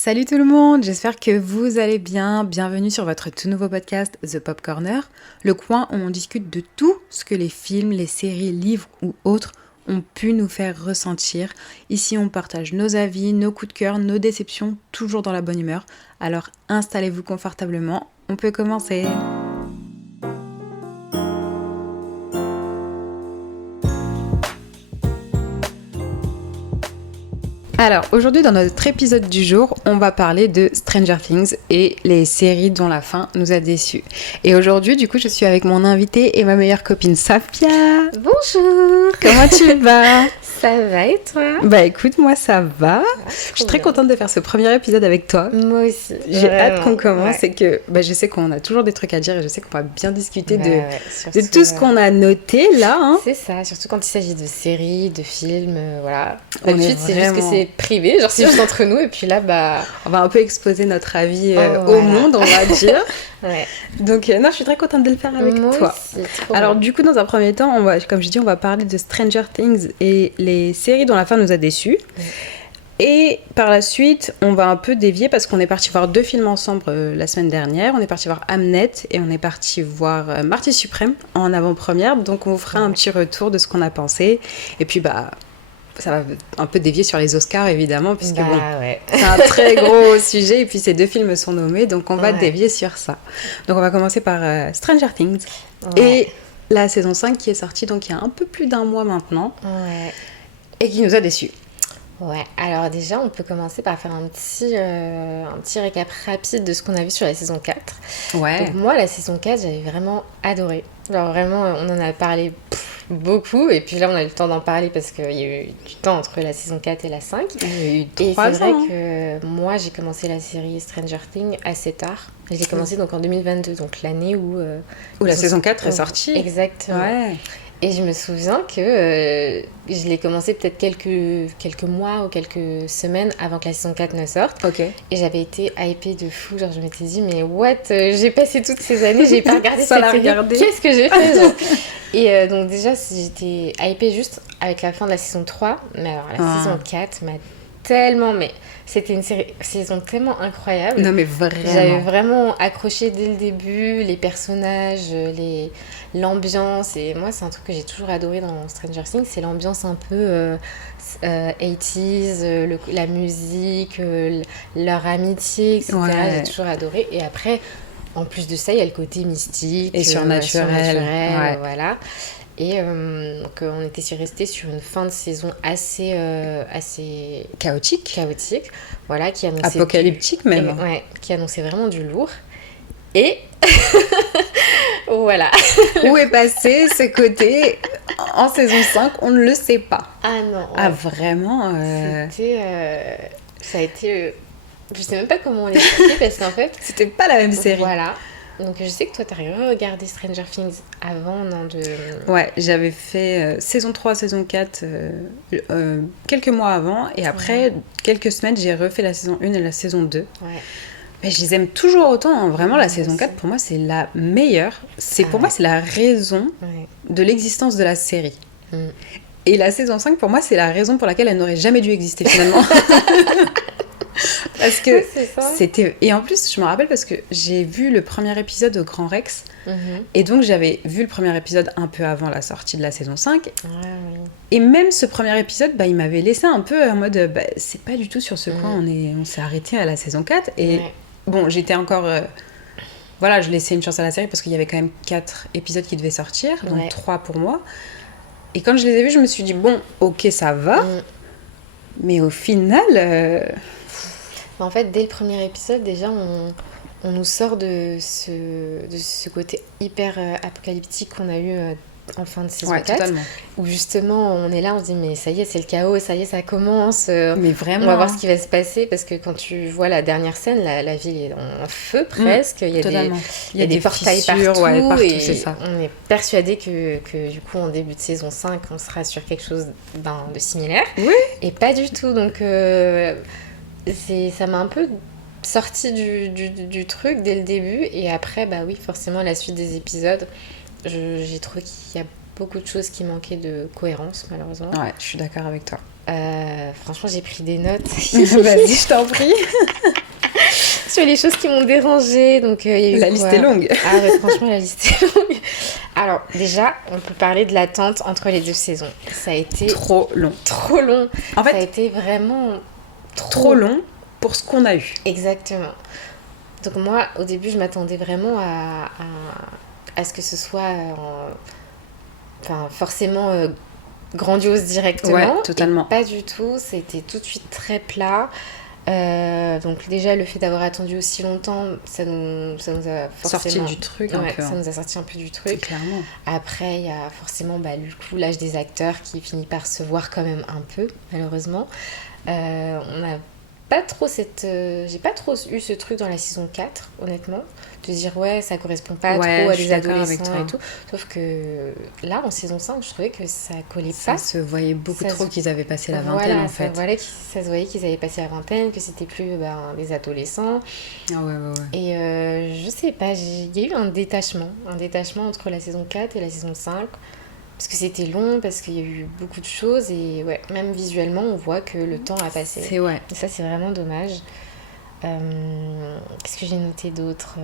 Salut tout le monde, j'espère que vous allez bien. Bienvenue sur votre tout nouveau podcast The Pop Corner, le coin où on discute de tout ce que les films, les séries, livres ou autres ont pu nous faire ressentir. Ici, on partage nos avis, nos coups de cœur, nos déceptions, toujours dans la bonne humeur. Alors installez-vous confortablement, on peut commencer. Alors, aujourd'hui, dans notre épisode du jour, on va parler de Stranger Things et les séries dont la fin nous a déçus. Et aujourd'hui, du coup, je suis avec mon invité et ma meilleure copine, Safia. Bonjour. Comment tu vas ? Ça va et toi ? Bah écoute, moi ça va. Je suis très contente de faire ce premier épisode avec toi. Moi aussi. J'ai hâte qu'on commence et que je sais qu'on a toujours des trucs à dire et je sais qu'on va bien discuter de tout ce qu'on a noté là. Hein. C'est ça, surtout quand il s'agit de séries, de films, voilà. On D'habitude, c'est juste que c'est privé, genre c'est juste entre nous et puis là, on va un peu exposer notre avis au monde, on va dire. Ouais. Donc non, je suis très contente de le faire avec toi. Aussi, alors du coup, dans un premier temps, comme je dis, on va parler de Stranger Things et les séries dont la fin nous a déçus. Et par la suite, on va un peu dévier parce qu'on est parti voir 2 films ensemble la semaine dernière. On est parti voir Hamnet et on est parti voir Marty Suprême en avant-première. Donc on vous fera un petit retour de ce qu'on a pensé. Et puis ça va un peu dévier sur les Oscars évidemment puisque c'est un très gros sujet et puis ces 2 films sont nommés donc on va dévier sur ça. Donc on va commencer par Stranger Things et la saison 5 qui est sortie donc il y a un peu plus d'1 mois maintenant et qui nous a déçus. Ouais, alors déjà on peut commencer par faire un petit récap rapide de ce qu'on a vu sur la saison 4. Ouais. Donc moi la saison 4 j'avais vraiment adoré. Alors vraiment on en a parlé beaucoup et puis là on a eu le temps d'en parler parce qu'il y a eu du temps entre la saison 4 et la 5. Il y a eu 3 et c'est ans. vrai que moi j'ai commencé la série Stranger Things assez tard. Je l'ai commencé donc en 2022, donc l'année où la saison 4 est sortie. Exactement. Ouais. Et je me souviens que je l'ai commencé peut-être quelques mois ou quelques semaines avant que la saison 4 ne sorte. Ok. Et j'avais été hypée de fou. Genre, je m'étais dit, mais j'ai passé toutes ces années, j'ai pas regardé cette série. Qu'est-ce que j'ai fait genre. Et donc, déjà, j'étais hypée juste avec la fin de la saison 3. Mais alors, la saison 4 m'a tellement... Mais c'était une saison tellement incroyable. Non, mais vraiment. J'avais vraiment accroché dès le début, les personnages, l'ambiance. Et moi, c'est un truc que j'ai toujours adoré dans Stranger Things, c'est l'ambiance un peu 80s, la musique, leur amitié, etc. Ouais. J'ai toujours adoré. Et après, en plus de ça, il y a le côté mystique. Et surnaturel. Voilà. Et donc, on était resté sur une fin de saison assez chaotique, voilà, qui annonçait apocalyptique même. Ouais, qui annonçait vraiment du lourd. Et voilà. Où est passé ce côté en saison 5, on ne le sait pas. Ah non. Ouais. Ah vraiment ça a été je sais même pas comment on l'expliquer parce qu'en fait c'était pas la même série. Voilà. Donc je sais que toi t'as regardé Stranger Things avant, non de... Ouais, j'avais fait saison 3, saison 4 quelques mois avant et après quelques semaines j'ai refait la saison 1 et la saison 2. Ouais. Mais je les aime toujours autant, hein. Vraiment la saison 4 pour moi c'est la meilleure. Pour moi c'est la raison de l'existence de la série. Et la saison 5 pour moi c'est la raison pour laquelle elle n'aurait jamais dû exister finalement. Parce que c'était... Et en plus, je me rappelle parce que j'ai vu le premier épisode au Grand Rex. Et donc, j'avais vu le premier épisode un peu avant la sortie de la saison 5. Et même ce premier épisode, il m'avait laissé un peu en mode... c'est pas du tout sur ce point, on s'est arrêté à la saison 4. Et bon, j'étais encore... Voilà, je laissais une chance à la série parce qu'il y avait quand même 4 épisodes qui devaient sortir. Donc 3 pour moi. Et quand je les ai vus, je me suis dit, bon, ok, ça va. Mais au final... En fait, dès le premier épisode, déjà, on nous sort de ce côté hyper apocalyptique qu'on a eu en fin de saison 4. Totalement. Où justement, on est là, on se dit, mais ça y est, c'est le chaos, ça y est, ça commence. Mais vraiment. On va voir ce qui va se passer, parce que quand tu vois la dernière scène, la ville est en feu presque. Il y a des portails partout. Et c'est ça. On est persuadé que du coup, en début de saison 5, on sera sur quelque chose de similaire. Oui. Et pas du tout, donc... ça m'a un peu sorti du truc dès le début et après oui forcément la suite des épisodes j'ai trouvé qu'il y a beaucoup de choses qui manquaient de cohérence malheureusement. Ouais, je suis d'accord avec toi. Franchement, j'ai pris des notes. Vas-y, je t'en prie. Sur les choses qui m'ont dérangée. Donc, y a eu la liste est longue. Ah ouais, franchement, la liste est longue. Alors, déjà, on peut parler de l'attente entre les 2 saisons. Ça a été... Trop long. Trop long. En fait, ça a été vraiment... Trop long pour ce qu'on a eu. Exactement. Donc moi, au début, je m'attendais vraiment à ce que ce soit... forcément... grandiose directement. Ouais, totalement. Et pas du tout. C'était tout de suite très plat. Donc déjà le fait d'avoir attendu aussi longtemps, ça nous a forcément sorti du truc un peu. Ça nous a sorti un peu du truc. Clairement. Après il y a forcément du coup l'âge des acteurs qui finit par se voir quand même un peu malheureusement. On a pas trop j'ai pas trop eu ce truc dans la saison 4 honnêtement, de dire ouais ça correspond pas trop à des adolescents et tout, sauf que là en saison 5 je trouvais que ça collait pas, ça se voyait beaucoup trop qu'ils avaient passé la vingtaine en fait. Ça se voyait qu'ils avaient passé la vingtaine, que c'était plus des adolescents. Ouais. Et je sais pas, il y a eu un détachement entre la saison 4 et la saison 5. Parce que c'était long, parce qu'il y a eu beaucoup de choses et ouais, même visuellement, on voit que le temps a passé. C'est ouais. Et ça, c'est vraiment dommage. Qu'est-ce que j'ai noté d'autre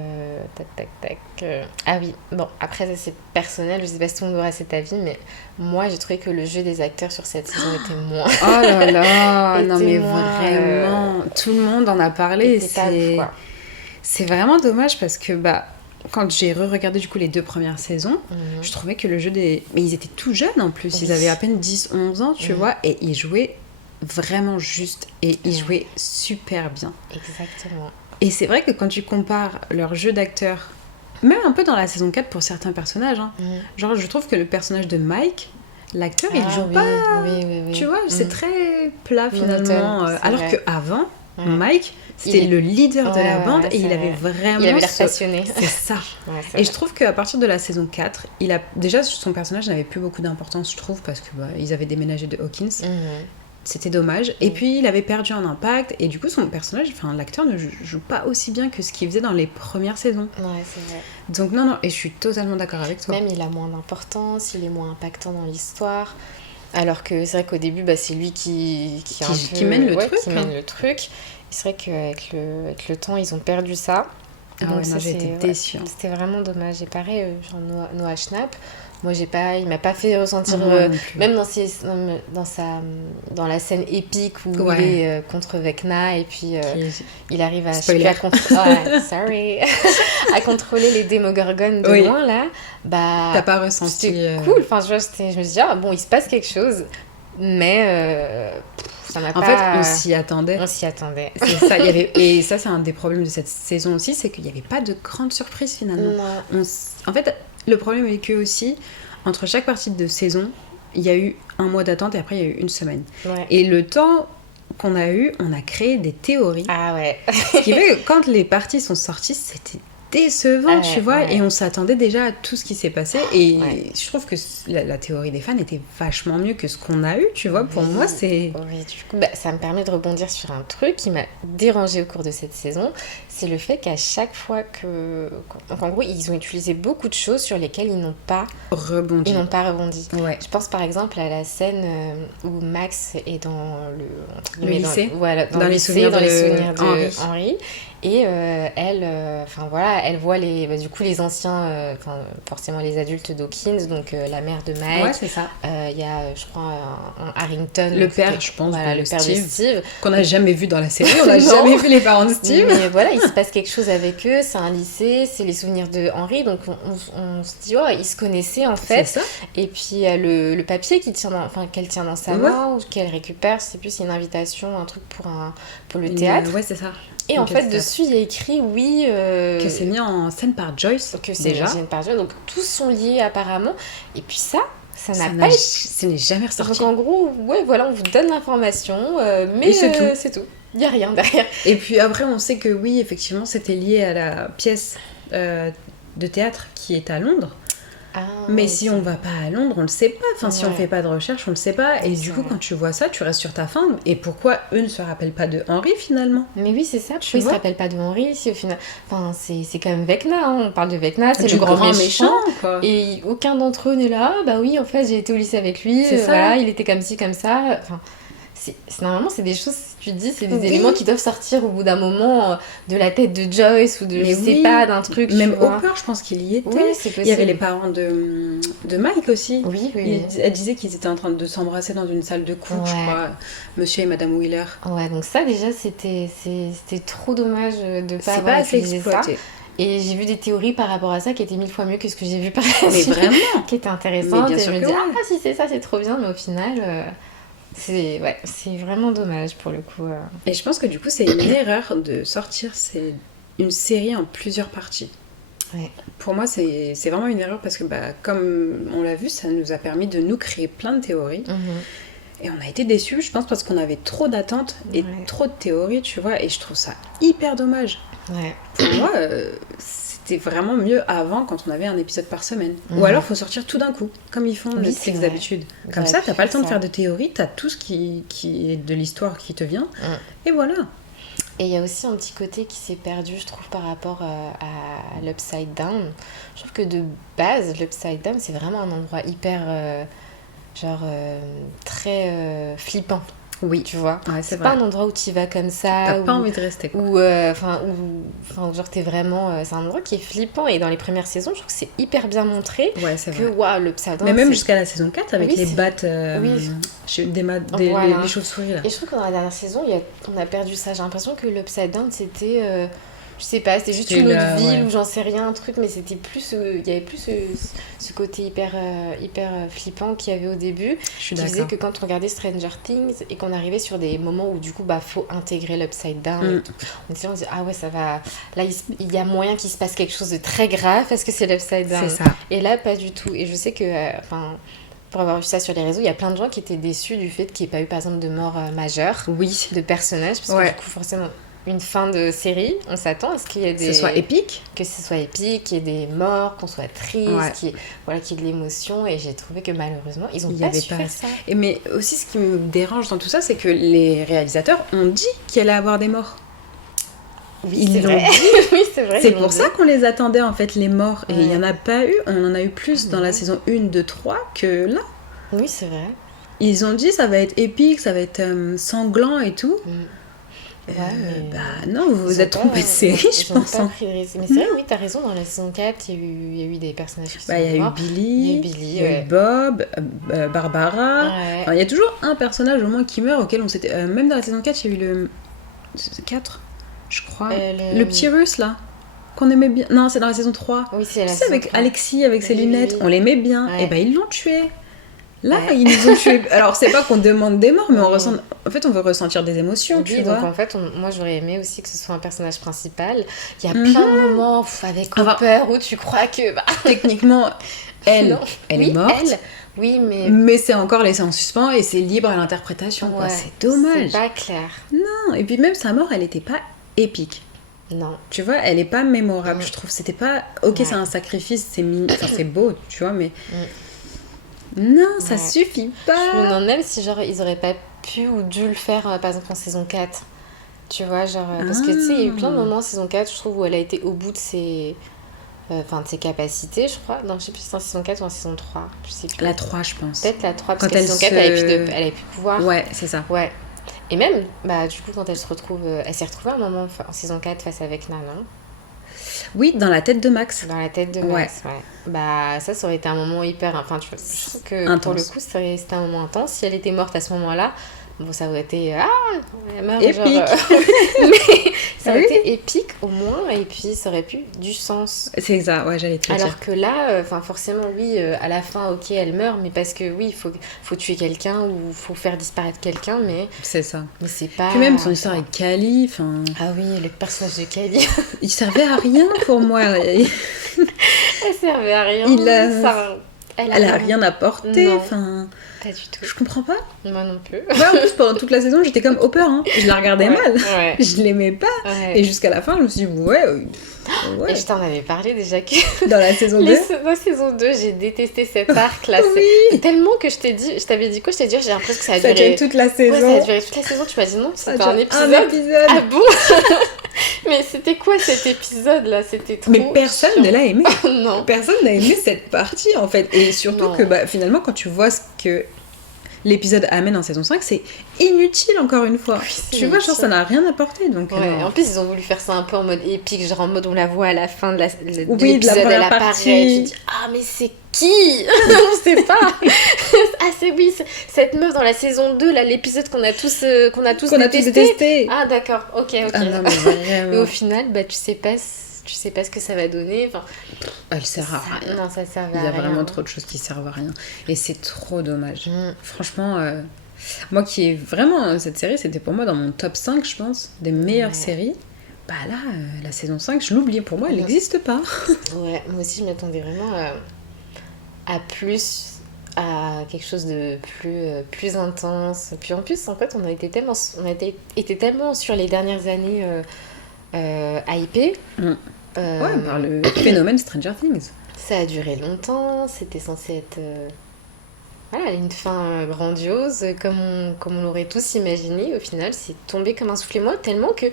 Ah oui, bon, après, ça c'est personnel, je sais pas si tout le monde aura cet avis, mais moi, j'ai trouvé que le jeu des acteurs sur cette saison était moins. Oh là là, non mais vraiment, tout le monde en a parlé. C'est vraiment dommage parce que quand j'ai re-regardé du coup les 2 premières saisons, je trouvais que le jeu Mais ils étaient tout jeunes en plus, ils avaient à peine 10-11 ans, tu vois, et ils jouaient vraiment juste, et ils jouaient super bien. Exactement. Et c'est vrai que quand tu compares leur jeu d'acteur, même un peu dans la saison 4 pour certains personnages, genre je trouve que le personnage de Mike, l'acteur, il joue pas... Oui. Tu vois, c'est très plat finalement, alors qu'avant, Mike... C'était le leader de la bande et il avait vraiment... Il avait l'air passionné. C'est ça. Et je trouve qu'à partir de la saison 4, déjà son personnage n'avait plus beaucoup d'importance, je trouve, parce que ils avaient déménagé de Hawkins. C'était dommage. Et puis il avait perdu en impact et du coup son personnage, l'acteur ne joue pas aussi bien que ce qu'il faisait dans les premières saisons. Ouais, c'est vrai. Donc non, et je suis totalement d'accord avec toi. Même il a moins d'importance, il est moins impactant dans l'histoire. Alors que c'est vrai qu'au début, c'est lui qui mène le truc. Qui mène le truc. C'est vrai qu'avec le temps, ils ont perdu ça. Ah ouais, non, j'ai été déçue. C'était vraiment dommage. Et pareil, Noah Schnapp, moi, il m'a pas fait ressentir... même dans la scène épique où il est contre Vecna et puis il arrive à contrôler les Démogorgones de loin, là. T'as pas ressenti... C'était cool. Enfin, je me suis dit, il se passe quelque chose. Mais... En fait, on s'y attendait. C'est ça, et ça, c'est un des problèmes de cette saison aussi, c'est qu'il n'y avait pas de grande surprise finalement. En fait, le problème est que aussi, entre chaque partie de saison, il y a eu un mois d'attente et après il y a eu une semaine. Ouais. Et le temps qu'on a eu, on a créé des théories. Ah ouais. Ce qui fait que quand les parties sont sorties, c'était décevant, tu vois, et on s'attendait déjà à tout ce qui s'est passé, et je trouve que la théorie des fans était vachement mieux que ce qu'on a eu, tu vois, pour moi c'est... Oui, du coup, ça me permet de rebondir sur un truc qui m'a dérangé au cours de cette saison, c'est le fait qu'à chaque fois en gros, ils ont utilisé beaucoup de choses sur lesquelles ils n'ont pas rebondi. Ouais. Je pense par exemple à la scène où Max est dans le lycée, dans les souvenirs de Henry. Et elle voit du coup les anciens, forcément les adultes d'Hawkins, donc la mère de Mike. Ouais, c'est ça. Il y a, je crois, un Harrington. Le père, je pense, le père de Steve. Qu'on n'a jamais vu dans la série, on n'a jamais vu les parents de Steve. Mais voilà, il se passe quelque chose avec eux, c'est un lycée, c'est les souvenirs de Henry, donc on se dit, ils se connaissaient en fait. C'est ça. Et puis le papier qu'elle tient dans sa main, ou qu'elle récupère, je sais plus, c'est une invitation, un truc pour le théâtre. Ouais, c'est ça. Et en fait, dessus, il y a écrit, que c'est mis en scène par Joyce. Que c'est mis en scène par Joyce. Donc, tous sont liés apparemment. Et puis ça n'est jamais ressorti. Donc, en gros, on vous donne l'information, mais c'est tout. Il n'y a rien derrière. Et puis après, on sait que oui, effectivement, c'était lié à la pièce de théâtre qui est à Londres. Mais si on va pas à Londres, on le sait pas. Si on fait pas de recherche, on le sait pas. Et du coup, quand tu vois ça, tu restes sur ta faim. Et pourquoi eux ne se rappellent pas de Henry finalement ? Mais oui, c'est ça. Pourquoi ils se rappellent pas de Henry si au final... c'est quand même Vecna. On parle de Vecna, c'est le grand méchant. Quoi. Et aucun d'entre eux n'est là. Bah oui, en fait, j'ai été au lycée avec lui. C'est ça. Il était comme ci, comme ça. Normalement, c'est des choses, tu dis, c'est des éléments qui doivent sortir au bout d'un moment de la tête de Joyce ou de, sais pas, d'un truc. Même Hopper, je pense qu'il y était. Oui, c'est possible. Il y avait les parents de Mike aussi. Oui. Elle disait qu'ils étaient en train de s'embrasser dans une salle de cours, je crois, monsieur et madame Wheeler. Ouais, donc ça, déjà, c'était trop dommage de pas avoir utilisé ça. Et j'ai vu des théories par rapport à ça qui étaient 1000 fois mieux que ce que j'ai vu par la suite. Mais vraiment qui étaient intéressantes. Et je me dis, si c'est ça, c'est trop bien. Mais au final, c'est vraiment dommage pour le coup. Et je pense que du coup, c'est une erreur de sortir une série en plusieurs parties. Ouais. Pour moi, c'est vraiment une erreur parce que, comme on l'a vu, ça nous a permis de nous créer plein de théories. Et on a été déçus, je pense, parce qu'on avait trop d'attentes et trop de théories, tu vois. Et je trouve ça hyper dommage. Ouais. Pour moi, c'était vraiment mieux avant quand on avait un épisode par semaine. Ou alors, il faut sortir tout d'un coup, comme ils font Netflix d'habitude. Comme ça, t'as pas le temps de faire de théories, t'as tout ce qui est de l'histoire qui te vient. Et voilà. Et il y a aussi un petit côté qui s'est perdu, je trouve, par rapport à l'Upside Down. Je trouve que de base, l'Upside Down, c'est vraiment un endroit hyper, très flippant. Oui, tu vois. Ouais, c'est pas un endroit où tu vas comme ça. T'as pas envie de rester. Ou genre t'es vraiment. C'est un endroit qui est flippant et dans les premières saisons, je trouve que c'est hyper bien montré. Ouais, c'est vrai. Le Psadon. Mais même jusqu'à la saison 4 avec les battes, les chauves-souris là. Et je trouve que dans la dernière saison, on a perdu ça. J'ai l'impression que le Psadon c'était. Je sais pas, c'était juste une autre ville ou j'en sais rien, un truc, mais c'était plus. Il y avait plus ce côté hyper flippant qu'il y avait au début. Je suis qui d'accord. faisait que quand on regardait Stranger Things et qu'on arrivait sur des moments où du coup, faut intégrer l'Upside Down et tout, on disait, ah ouais, ça va. Là, il y a moyen qu'il se passe quelque chose de très grave parce que c'est l'Upside Down. C'est ça. Et là, pas du tout. Et je sais que. Pour avoir vu ça sur les réseaux, il y a plein de gens qui étaient déçus du fait qu'il n'y ait pas eu, par exemple, de mort majeure de personnages, parce que du coup, forcément. Une fin de série, on s'attend à ce qu'il y ait que ce soit épique, qu'il y ait des morts, qu'on soit triste, qu'il y ait de l'émotion. Et j'ai trouvé que malheureusement, ils ont pas su faire ça. Mais aussi, ce qui me dérange dans tout ça, c'est que les réalisateurs ont dit qu'il allait avoir des morts. Oui, ils l'ont dit. Oui, c'est vrai. C'est pour ça qu'on les attendait, en fait, les morts. Et il n'y en a pas eu. On en a eu plus dans la saison 1, 2, 3 que là. Oui, c'est vrai. Ils ont dit ça va être épique, ça va être sanglant et tout. Non, vous vous êtes trompé de série, je pense. Mais c'est vrai, oui, t'as raison, dans la saison 4, il y a eu des personnages qui sont morts. Il y a eu Billy, il y a eu Bob, Barbara. Enfin, il y a toujours un personnage au moins qui meurt auquel on s'était... même dans la saison 4, il y a eu le... 4, je crois. Le petit russe, là, qu'on aimait bien. Non, c'est dans la saison 3. Oui, c'est la saison 3. Avec Alexis, avec ses lunettes, on l'aimait bien. Et ils l'ont tué. Là, ils nous ont tués. Alors, c'est pas qu'on demande des morts, mais on ressent... En fait, on veut ressentir des émotions, tu vois. Donc, en fait, moi, j'aurais aimé aussi que ce soit un personnage principal. Il y a plein de moments avec Hopper où tu crois que... Techniquement, elle est morte. Oui, mais c'est encore laissé en suspens et c'est libre à l'interprétation, quoi. C'est dommage. C'est pas clair. Non, et puis même sa mort, elle était pas épique. Non. Tu vois, elle est pas mémorable, je trouve. C'était pas... Ok, c'est un sacrifice, c'est beau, tu vois, mais... Non, ça suffit pas. Je me demande même si ils auraient pas pu ou dû le faire par exemple en saison 4. Tu vois, parce que tu sais, il y a eu plein de moments en saison 4, je trouve, où elle a été au bout de ses de ses capacités, je crois. Non, je sais plus si c'est en saison 4 ou en saison 3. Je sais plus. La 3, je pense. Peut-être la 3 parce que la saison 4 elle avait plus de pouvoir. Ouais, c'est ça. Ouais. Et même du coup quand elle s'est retrouvée un moment en saison 4 face avec Nana. Oui, dans la tête de Max. Dans la tête de Max, ouais. Ça aurait été un moment hyper... Enfin, tu vois, je trouve que intense. Pour le coup, c'était un moment intense. Si elle était morte à ce moment-là, bon, ça aurait été... elle meurt, épique. Mais ça aurait été épique, au moins, et puis ça aurait pu du sens. C'est ça, ouais, j'allais te le dire. Alors que là, forcément, oui, à la fin, ok, elle meurt, mais parce que, oui, il faut tuer quelqu'un ou il faut faire disparaître quelqu'un, mais... C'est ça. Mais c'est pas... Puis même son histoire avec Cali, enfin... Ah oui, le personnage de Cali. Il servait à rien pour moi. Elle servait à rien. Elle a rien apporté, enfin... Pas du tout. Je comprends pas. Moi non plus. Ouais, en plus, pendant toute la saison, j'étais comme Hopper, hein. Je la regardais mal. Ouais. Je l'aimais pas. Ouais. Et jusqu'à la fin, je me suis dit, ouais. Et je t'en avais parlé déjà que... Dans la saison 2 Dans la saison 2, j'ai détesté cet arc-là. Oui. Tellement que je t'avais dit quoi? Je t'ai dit, j'ai l'impression que ça a duré... Ça a duré toute la saison. Ouais, ça a duré toute la saison. Tu m'as dit non, c'était un épisode. Un épisode. Ah bon? Mais c'était quoi cet épisode-là? C'était trop... Mais personne ne l'a aimé. Non. Personne n'a aimé cette partie, en fait. Et surtout que, finalement, quand tu vois ce que l'épisode amène en saison 5, c'est inutile encore une fois. Oui, tu vois, genre ça n'a rien apporté. Donc, en plus, ils ont voulu faire ça un peu en mode épique, genre en mode on la voit à la fin de l'épisode, elle apparaît. Tu dis, ah mais c'est qui? On sait pas. Ah c'est oui, cette meuf dans la saison 2, là, l'épisode qu'on a tous détesté. Ah d'accord, ok. Ah, non, mais vraiment. Et au final, bah tu sais pas ce que ça va donner. Enfin, elle sert à rien. Non, ça sert à rien. Il y a vraiment trop de choses qui servent à rien. Et c'est trop dommage. Franchement, moi qui ai vraiment... Cette série, c'était pour moi dans mon top 5, je pense, des meilleures séries. Bah là, la saison 5, je l'oublie. Pour moi, elle n'existe pas. Ouais, moi aussi, je m'attendais vraiment à plus... à quelque chose de plus intense. Puis en plus, en fait, on a été tellement sur les dernières années hypés. Ouais, par le phénomène Stranger Things. Ça a duré longtemps, c'était censé être une fin grandiose, comme on l'aurait tous imaginé. Au final, c'est tombé comme un soufflet moi, tellement que...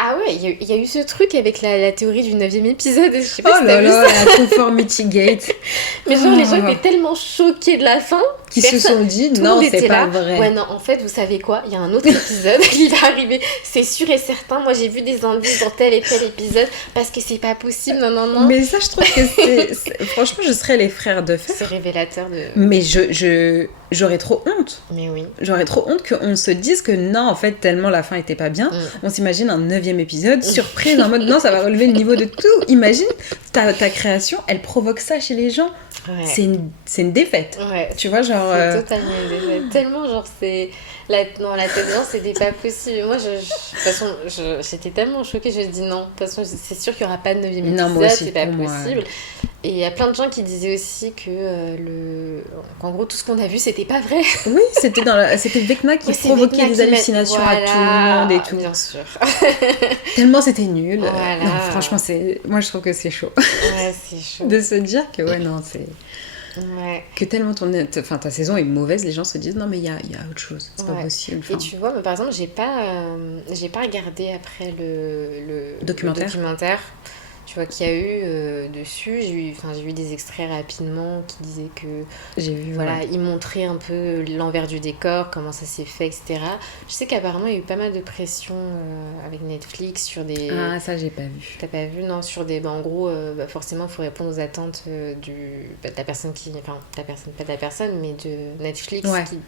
Ah ouais, il y a eu ce truc avec la théorie du 9e épisode. Je sais pas si t'as vu ça. La conformity gate. Mais genre, les gens étaient tellement choqués de la fin qui se sont dit, non, c'est pas vrai. Ouais, non, en fait, vous savez quoi? Il y a un autre épisode qui va arriver. C'est sûr et certain. Moi, j'ai vu des indices dans tel et tel épisode parce que c'est pas possible. Non. Mais ça, je trouve que franchement, je serais les frères de fer. C'est révélateur de... Mais j'aurais trop honte. Mais oui. J'aurais trop honte qu'on se dise que non, en fait, tellement la fin était pas bien. On s'imagine un 9e épisode, surprise, en mode non, ça va relever le niveau de tout. Imagine, ta création, elle provoque ça chez les gens. Ouais. C'est une défaite. Ouais. Tu vois, genre... C'est totalement une défaite. Tellement, genre, c'est... la tête des gens, c'était pas possible. Moi, de toute façon, j'étais tellement choquée, je me dis non. De toute façon, c'est sûr qu'il n'y aura pas de 9e épisode, c'est pas possible. Et il y a plein de gens qui disaient aussi qu'en gros, tout ce qu'on a vu, c'était pas vrai. Oui, c'était Vecna qui provoquait des hallucinations à tout le monde et tout. Bien sûr. Tellement c'était nul. Voilà. Non, franchement, moi, je trouve que c'est chaud. Ouais, c'est chaud. De se dire que, non, c'est... Ouais. Que tellement ta saison est mauvaise, les gens se disent non mais il y a autre chose, c'est pas possible. Et tu vois, par exemple, j'ai pas regardé après le documentaire, tu vois, qu'il y a eu dessus. J'ai vu des extraits rapidement qui disaient que ils montraient un peu l'envers du décor, comment ça s'est fait, etc. Je sais qu'apparemment il y a eu pas mal de pression avec Netflix sur des... Ah, ça j'ai pas vu. T'as pas vu? Non, sur des... en gros, forcément il faut répondre aux attentes de la personne qui... Enfin, pas de la personne, mais de Netflix qui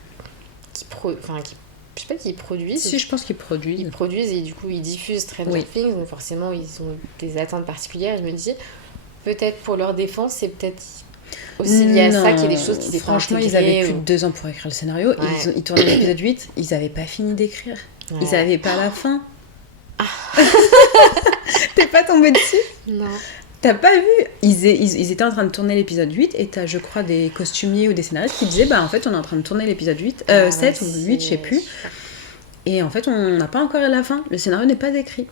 je sais pas s'ils produisent. Si, je pense qu'ils produisent. Ils produisent et du coup ils diffusent Stranger Things, donc forcément ils ont des attentes particulières. Je me dis, peut-être pour leur défense, c'est peut-être aussi lié à ça qu'il y a des choses qui s'est pas franchement, ils avaient plus de 2 ans pour écrire le scénario. Ouais. Ils tournaient l'épisode 8, ils avaient pas fini d'écrire. Ouais. Ils avaient pas la fin. T'es pas tombée dessus? Non. T'as pas vu? Ils étaient en train de tourner l'épisode 8 et t'as, je crois, des costumiers ou des scénaristes qui disaient en fait, on est en train de tourner l'épisode 7 ou 8, je sais plus. Et en fait, on n'a pas encore la fin. Le scénario n'est pas écrit.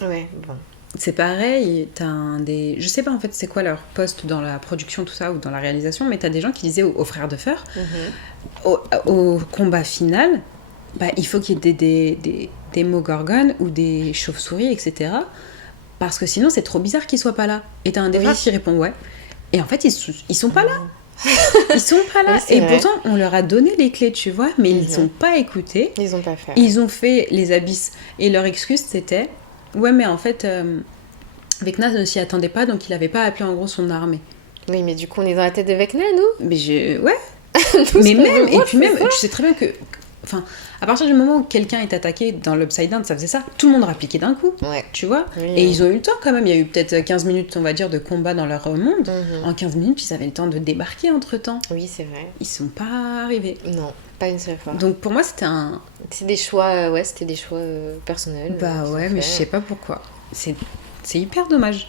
Ouais, bon. C'est pareil, je sais pas en fait c'est quoi leur poste dans la production, tout ça, ou dans la réalisation, mais t'as des gens qui disaient aux frères de fer, au combat final, il faut qu'il y ait des Demogorgones ou des chauves-souris, etc. Parce que sinon, c'est trop bizarre qu'ils soient pas là. Et t'as un des frères qui répond ouais. Et en fait, ils sont pas là. Ils sont pas là. Et pourtant, on leur a donné les clés, tu vois, mais ils sont pas écoutés. Ils ont pas fait. Ils ont fait les abysses. Et leur excuse, c'était ouais, mais en fait, Vecna ne s'y attendait pas, donc il avait pas appelé en gros son armée. Oui, mais du coup, on est dans la tête de Vecna, nous. Mais ouais. Mais même, et puis même, tu sais très bien que... Enfin, à partir du moment où quelqu'un est attaqué dans l'Upside Down, ça faisait ça. Tout le monde rappliquait d'un coup, tu vois. Oui. Et ils ont eu le temps quand même. Il y a eu peut-être 15 minutes, on va dire, de combat dans leur monde. En 15 minutes, ils avaient le temps de débarquer entre-temps. Oui, c'est vrai. Ils sont pas arrivés. Non, pas une seule fois. Donc pour moi, c'était un... C'est des choix, c'était des choix personnels. Bah ouais, mais je sais pas pourquoi. C'est hyper dommage.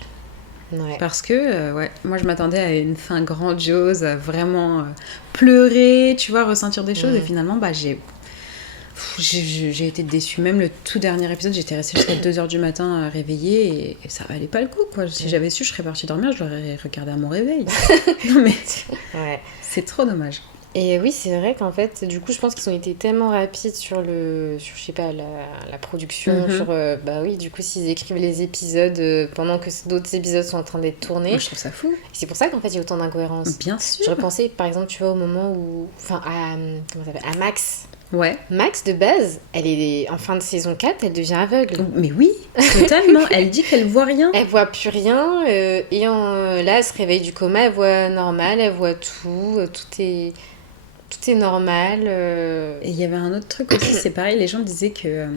Ouais. Parce que, moi je m'attendais à une fin grandiose, à vraiment pleurer, tu vois, ressentir des choses. Et finalement, j'ai été déçue. Même le tout dernier épisode, j'étais restée jusqu'à 2h du matin réveillée et ça valait pas le coup, quoi. Si j'avais su, je serais partie dormir, je l'aurais regardé à mon réveil. Non mais c'est trop dommage. Et oui, c'est vrai qu'en fait, du coup, je pense qu'ils ont été tellement rapides sur je sais pas, la production, sur, bah oui, du coup, s'ils écrivent les épisodes pendant que d'autres épisodes sont en train d'être tournés. Moi, je trouve ça fou. Et c'est pour ça qu'en fait, il y a autant d'incohérences. Bien sûr. Je repensais, par exemple, tu vois, au moment où, enfin, comment ça s'appelle, à Max. Ouais. Max, de base, elle est en fin de saison 4, elle devient aveugle. Mais oui, totalement. Elle dit qu'elle voit rien. Elle voit plus rien. Là, elle se réveille du coma, elle voit normal, elle voit tout. Tout est normal. Et il y avait un autre truc aussi, c'est pareil, les gens disaient que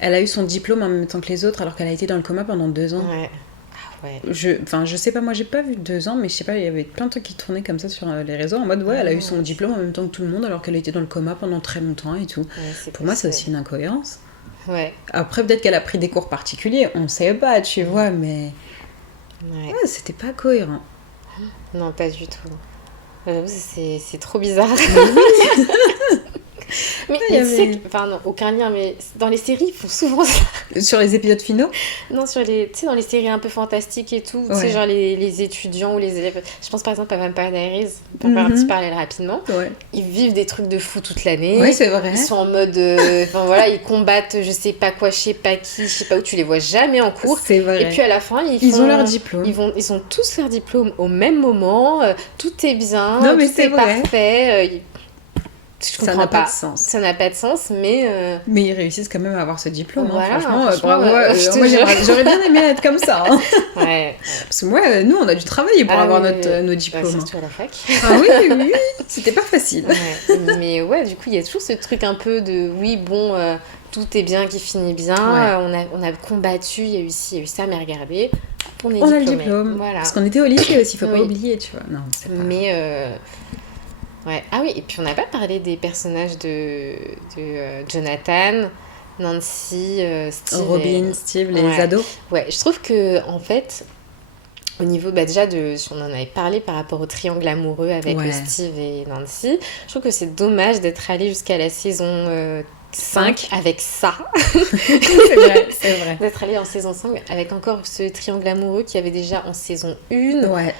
elle a eu son diplôme en même temps que les autres alors qu'elle a été dans le coma pendant 2 ans. Ouais. Ah ouais. Je sais pas, moi j'ai pas vu 2 ans, mais je sais pas, il y avait plein de trucs qui tournaient comme ça sur les réseaux en mode ouais, elle a eu son diplôme en même temps que tout le monde alors qu'elle a été dans le coma pendant très longtemps et tout. Ouais, Pour moi, c'est aussi une incohérence. Ouais. Après, peut-être qu'elle a pris des cours particuliers, on sait pas, tu vois, mais. Ouais, c'était pas cohérent. Non, pas du tout. J'avoue, c'est trop bizarre. Mais tu sais que... Enfin, non, aucun lien, mais dans les séries, ils font souvent ça. Sur les épisodes finaux? Non, tu sais, dans les séries un peu fantastiques et tout, tu sais, genre les étudiants ou les élèves... Je pense par exemple à Vampire Diaries, pour faire un petit parallèle rapidement. Ouais. Ils vivent des trucs de fou toute l'année. Oui, c'est vrai. Ils sont en mode... Enfin, voilà, ils combattent je sais pas quoi, je sais pas qui, je sais pas où, tu les vois jamais en cours. C'est vrai. Et puis à la fin, ils ont leur diplôme. Ils ont tous leur diplôme au même moment, tout est bien, non, mais tout est parfait... Ça n'a pas de sens. Ça n'a pas de sens, mais... Mais ils réussissent quand même à avoir ce diplôme, voilà, franchement bravo. Moi, j'aurais bien aimé être comme ça. Hein. Ouais. Parce que moi, nous, on a dû travailler pour avoir nos diplômes. Surtout à la fac. Ah oui, c'était pas facile. Ouais. Mais ouais, du coup, il y a toujours ce truc un peu de... Oui, bon, tout est bien qui finit bien. Ouais. On a combattu, il y a eu ci, il y a eu ça, mais regardez, on est a le diplôme. Voilà. Parce qu'on était au lycée aussi, faut pas oublier, tu vois. Non, c'est pas... Mais... Ouais. Ah oui, et puis on n'a pas parlé des personnages de Jonathan, Nancy, Steve. Robin, Steve, les ados. Ouais, je trouve que en fait, au niveau déjà on en avait parlé par rapport au triangle amoureux avec Steve et Nancy, je trouve que c'est dommage d'être allé jusqu'à la saison 5 avec ça. c'est vrai. D'être allé en saison 5 avec encore ce triangle amoureux qu'il y avait déjà en saison 1. Ouais.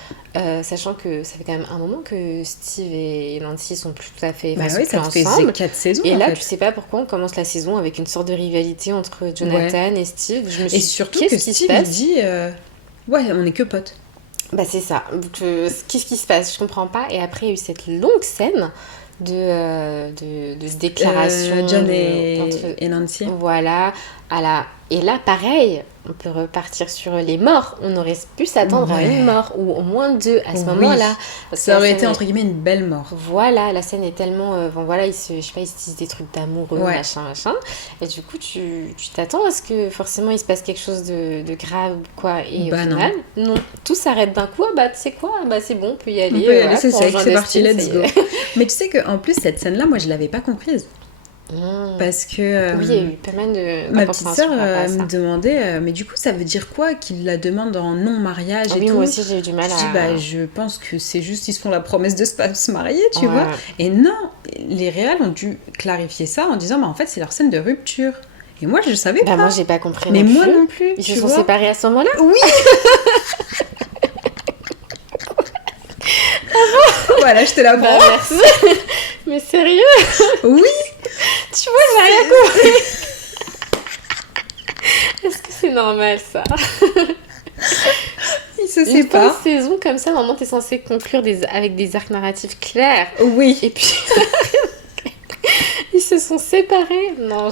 Sachant que ça fait quand même un moment que Steve et Nancy sont plus tout à fait ça fait 4 saisons. Et là, tu sais pas pourquoi on commence la saison avec une sorte de rivalité entre Jonathan et Steve. Je me suis dit, surtout que Steve dit ouais, on est que potes. Bah c'est ça. Qu'est-ce qui se passe? Je comprends pas. Et après, il y a eu cette longue scène de déclaration John et Nancy. Voilà. Et là, pareil, on peut repartir sur les morts. On aurait pu s'attendre à une mort, ou au moins 2 à ce moment-là. Parce ça aurait été, entre guillemets, une belle mort. Voilà, la scène est tellement... voilà, ils se disent des trucs d'amoureux, machin. Et du coup, tu t'attends à ce que, forcément, il se passe quelque chose de grave, quoi. Et au final, non. Tout s'arrête d'un coup. Tu sais quoi? C'est bon, on peut y aller. On peut y aller, c'est parti, let's go. Mais tu sais qu'en plus, cette scène-là, moi, je l'avais pas comprise. Parce que oui, il y a eu pas mal de ma petite sœur me demandait mais du coup ça veut dire quoi qu'il la demande en non-mariage et tout. Moi aussi j'ai eu du mal à... je pense que c'est juste ils se font la promesse de se marier, tu vois. Et non, les réals ont dû clarifier ça en disant en fait c'est leur scène de rupture. Et moi je savais pas. Moi j'ai pas compris. Mais moi non plus. Ils se sont séparés à ce moment-là. Oui. Voilà, je te la prends. Merci. Mais sérieux? Oui. Tu vois, j'ai rien compris. Est-ce que c'est normal, ça? Il se sépare. Une saison comme ça, normalement, t'es censé conclure avec des arcs narratifs clairs. Oui. Et puis, ils se sont séparés. Non,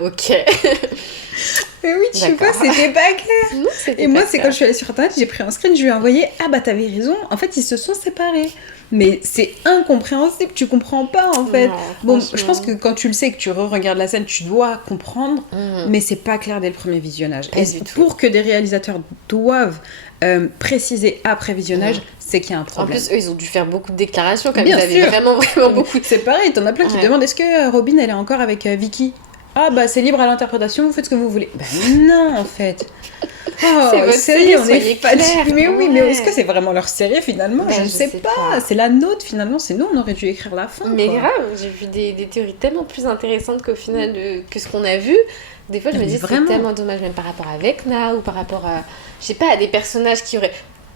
ok. Mais oui, tu vois, c'était pas clair. Non, et moi, c'est quand je suis allée sur internet, j'ai pris un screen, je lui ai envoyé t'avais raison, en fait, ils se sont séparés. Mais c'est incompréhensible, tu comprends pas en fait. Non, je pense que quand tu le sais, que tu re-regardes la scène, tu dois comprendre, mais c'est pas clair dès le premier visionnage. Et pour que des réalisateurs doivent préciser après visionnage, c'est qu'il y a un problème. En plus, eux, ils ont dû faire beaucoup de déclarations, comme Bien ils avaient vraiment beaucoup. C'est pareil, t'en as plein qui te demandent est-ce que Robin, elle est encore avec Vicky? C'est libre à l'interprétation, vous faites ce que vous voulez. Non, en fait. C'est votre série, on est fatigués. Mais oui, mais est-ce que c'est vraiment leur série finalement? Je ne sais pas. C'est la nôtre finalement, c'est nous, on aurait dû écrire la fin. Mais grave, j'ai vu des théories tellement plus intéressantes qu'au final que ce qu'on a vu. Des fois, je me dis c'est tellement dommage, même par rapport à Vecna ou par rapport à, je sais pas, à des personnages qui auraient...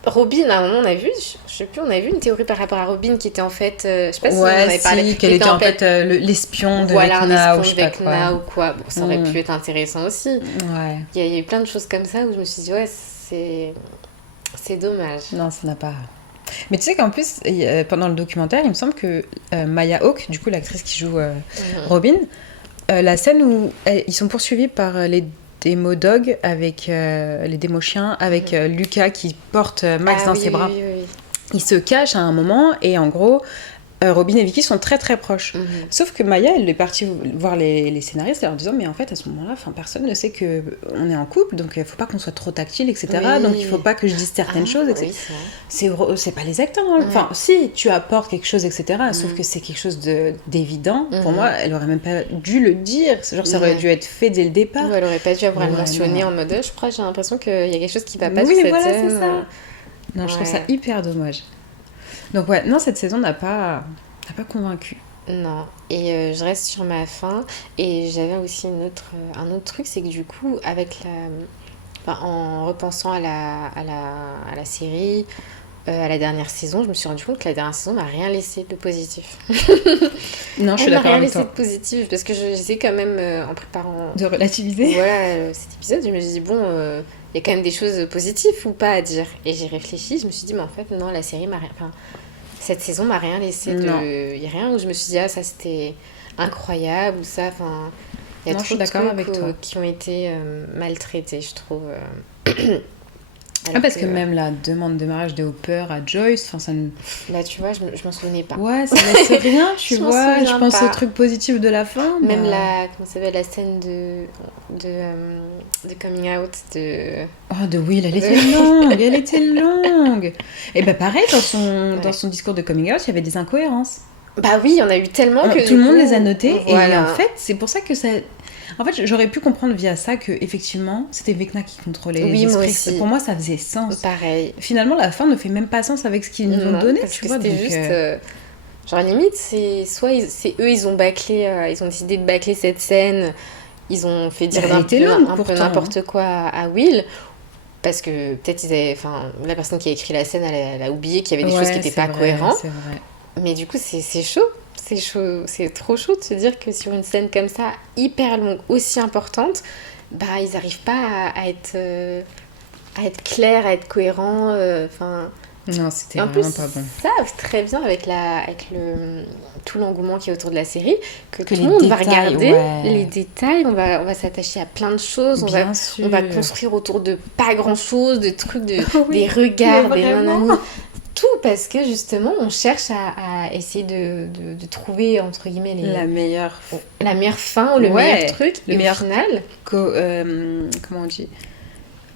Robin, à un moment, on a vu, je sais plus, on a vu une théorie par rapport à Robin qui était en fait, je sais pas si on en Ouais, avait parlé, si, qu'elle était en fait l'espion de voilà, Vecna un ou je espion sais de pas quoi. Vecna ou quoi. Bon, ça aurait pu être intéressant aussi. Ouais. Il y a eu plein de choses comme ça où je me suis dit, ouais, c'est dommage. Non, ça n'a pas... Mais tu sais qu'en plus, pendant le documentaire, il me semble que Maya Hawke, du coup l'actrice qui joue Robin, la scène où ils sont poursuivis par les démo-dogs, avec les démo-chiens, avec Lucas qui porte Max dans ses bras. Oui. Ils se cachent à un moment et en gros, Robin et Vicky sont très très proches. Sauf que Maya, elle est partie voir les scénaristes en leur disant mais en fait à ce moment-là, personne ne sait qu'on est en couple, donc il faut pas qu'on soit trop tactile, etc. Oui. Donc il faut pas que je dise certaines choses, etc. Oui, c'est pas les acteurs. Hein. Enfin, si tu apportes quelque chose, etc. Sauf que c'est quelque chose d'évident. Pour moi, elle aurait même pas dû le dire. Genre, ça aurait dû être fait dès le départ. Ouais, elle aurait pas dû avoir à le mentionner en mode je crois, j'ai l'impression qu'il y a quelque chose qui va pas sur cette scène. C'est ça. Non, je trouve ça hyper dommage. Donc ouais, non, cette saison n'a pas convaincu. Non, et je reste sur ma fin. Et j'avais aussi un autre truc, c'est que du coup, en repensant à la série, à la dernière saison, je me suis rendu compte que la dernière saison m'a rien laissé de positif. Non, je suis d'accord avec toi. Elle m'a rien laissé de positif, parce que j'essaie quand même, en préparant... de relativiser. Voilà, cet épisode, je me suis dit, bon... il y a quand même des choses positives ou pas à dire. Et j'ai réfléchi, je me suis dit, mais en fait, non, la série m'a rien... Enfin, cette saison m'a rien laissé de... Il n'y a rien où je me suis dit, ah, ça c'était incroyable, ou ça, enfin... Il y a trop de trucs qui ont été maltraités, je trouve. Parce que même la demande de mariage de Hopper à Joyce, ça ne... Là, tu vois, je m'en souvenais pas. Ouais, ça laisse rien, tu vois. Je pense au truc positif de la fin. Même comment ça s'appelle, la scène de coming out de... Oh, de Will, elle était longue. Et pareil, dans son discours de coming out, il y avait des incohérences. Bah oui, il y en a eu tellement que... Tout le monde les a notées. Voilà. Et en fait, c'est pour ça que ça... En fait, j'aurais pu comprendre via ça que effectivement, c'était Vecna qui contrôlait les esprits. Moi aussi. Pour moi, ça faisait sens. Pareil. Finalement, la fin ne fait même pas sens avec ce qu'ils nous ont donné. Parce que c'était juste... Genre, limite, c'est eux, ils ont décidé de bâcler cette scène. Ils ont fait dire un peu n'importe quoi à Will. Parce que peut-être la personne qui a écrit la scène, elle a oublié qu'il y avait des choses qui n'étaient pas cohérentes. C'est vrai. Mais du coup, c'est chaud. C'est chaud, c'est trop chaud de se dire que sur une scène comme ça, hyper longue, aussi importante, ils n'arrivent pas à être clairs, à être cohérents. Non, c'était vraiment pas bon. Ça, très bien avec tout l'engouement qui est autour de la série, que tout le monde va regarder les détails, on va s'attacher à plein de choses, on va construire autour de pas grand-chose, de trucs, des regards, des nananis. Tout parce que justement on cherche à essayer de trouver entre guillemets la meilleure fin ou le meilleur truc, le meilleur final comment on dit, tu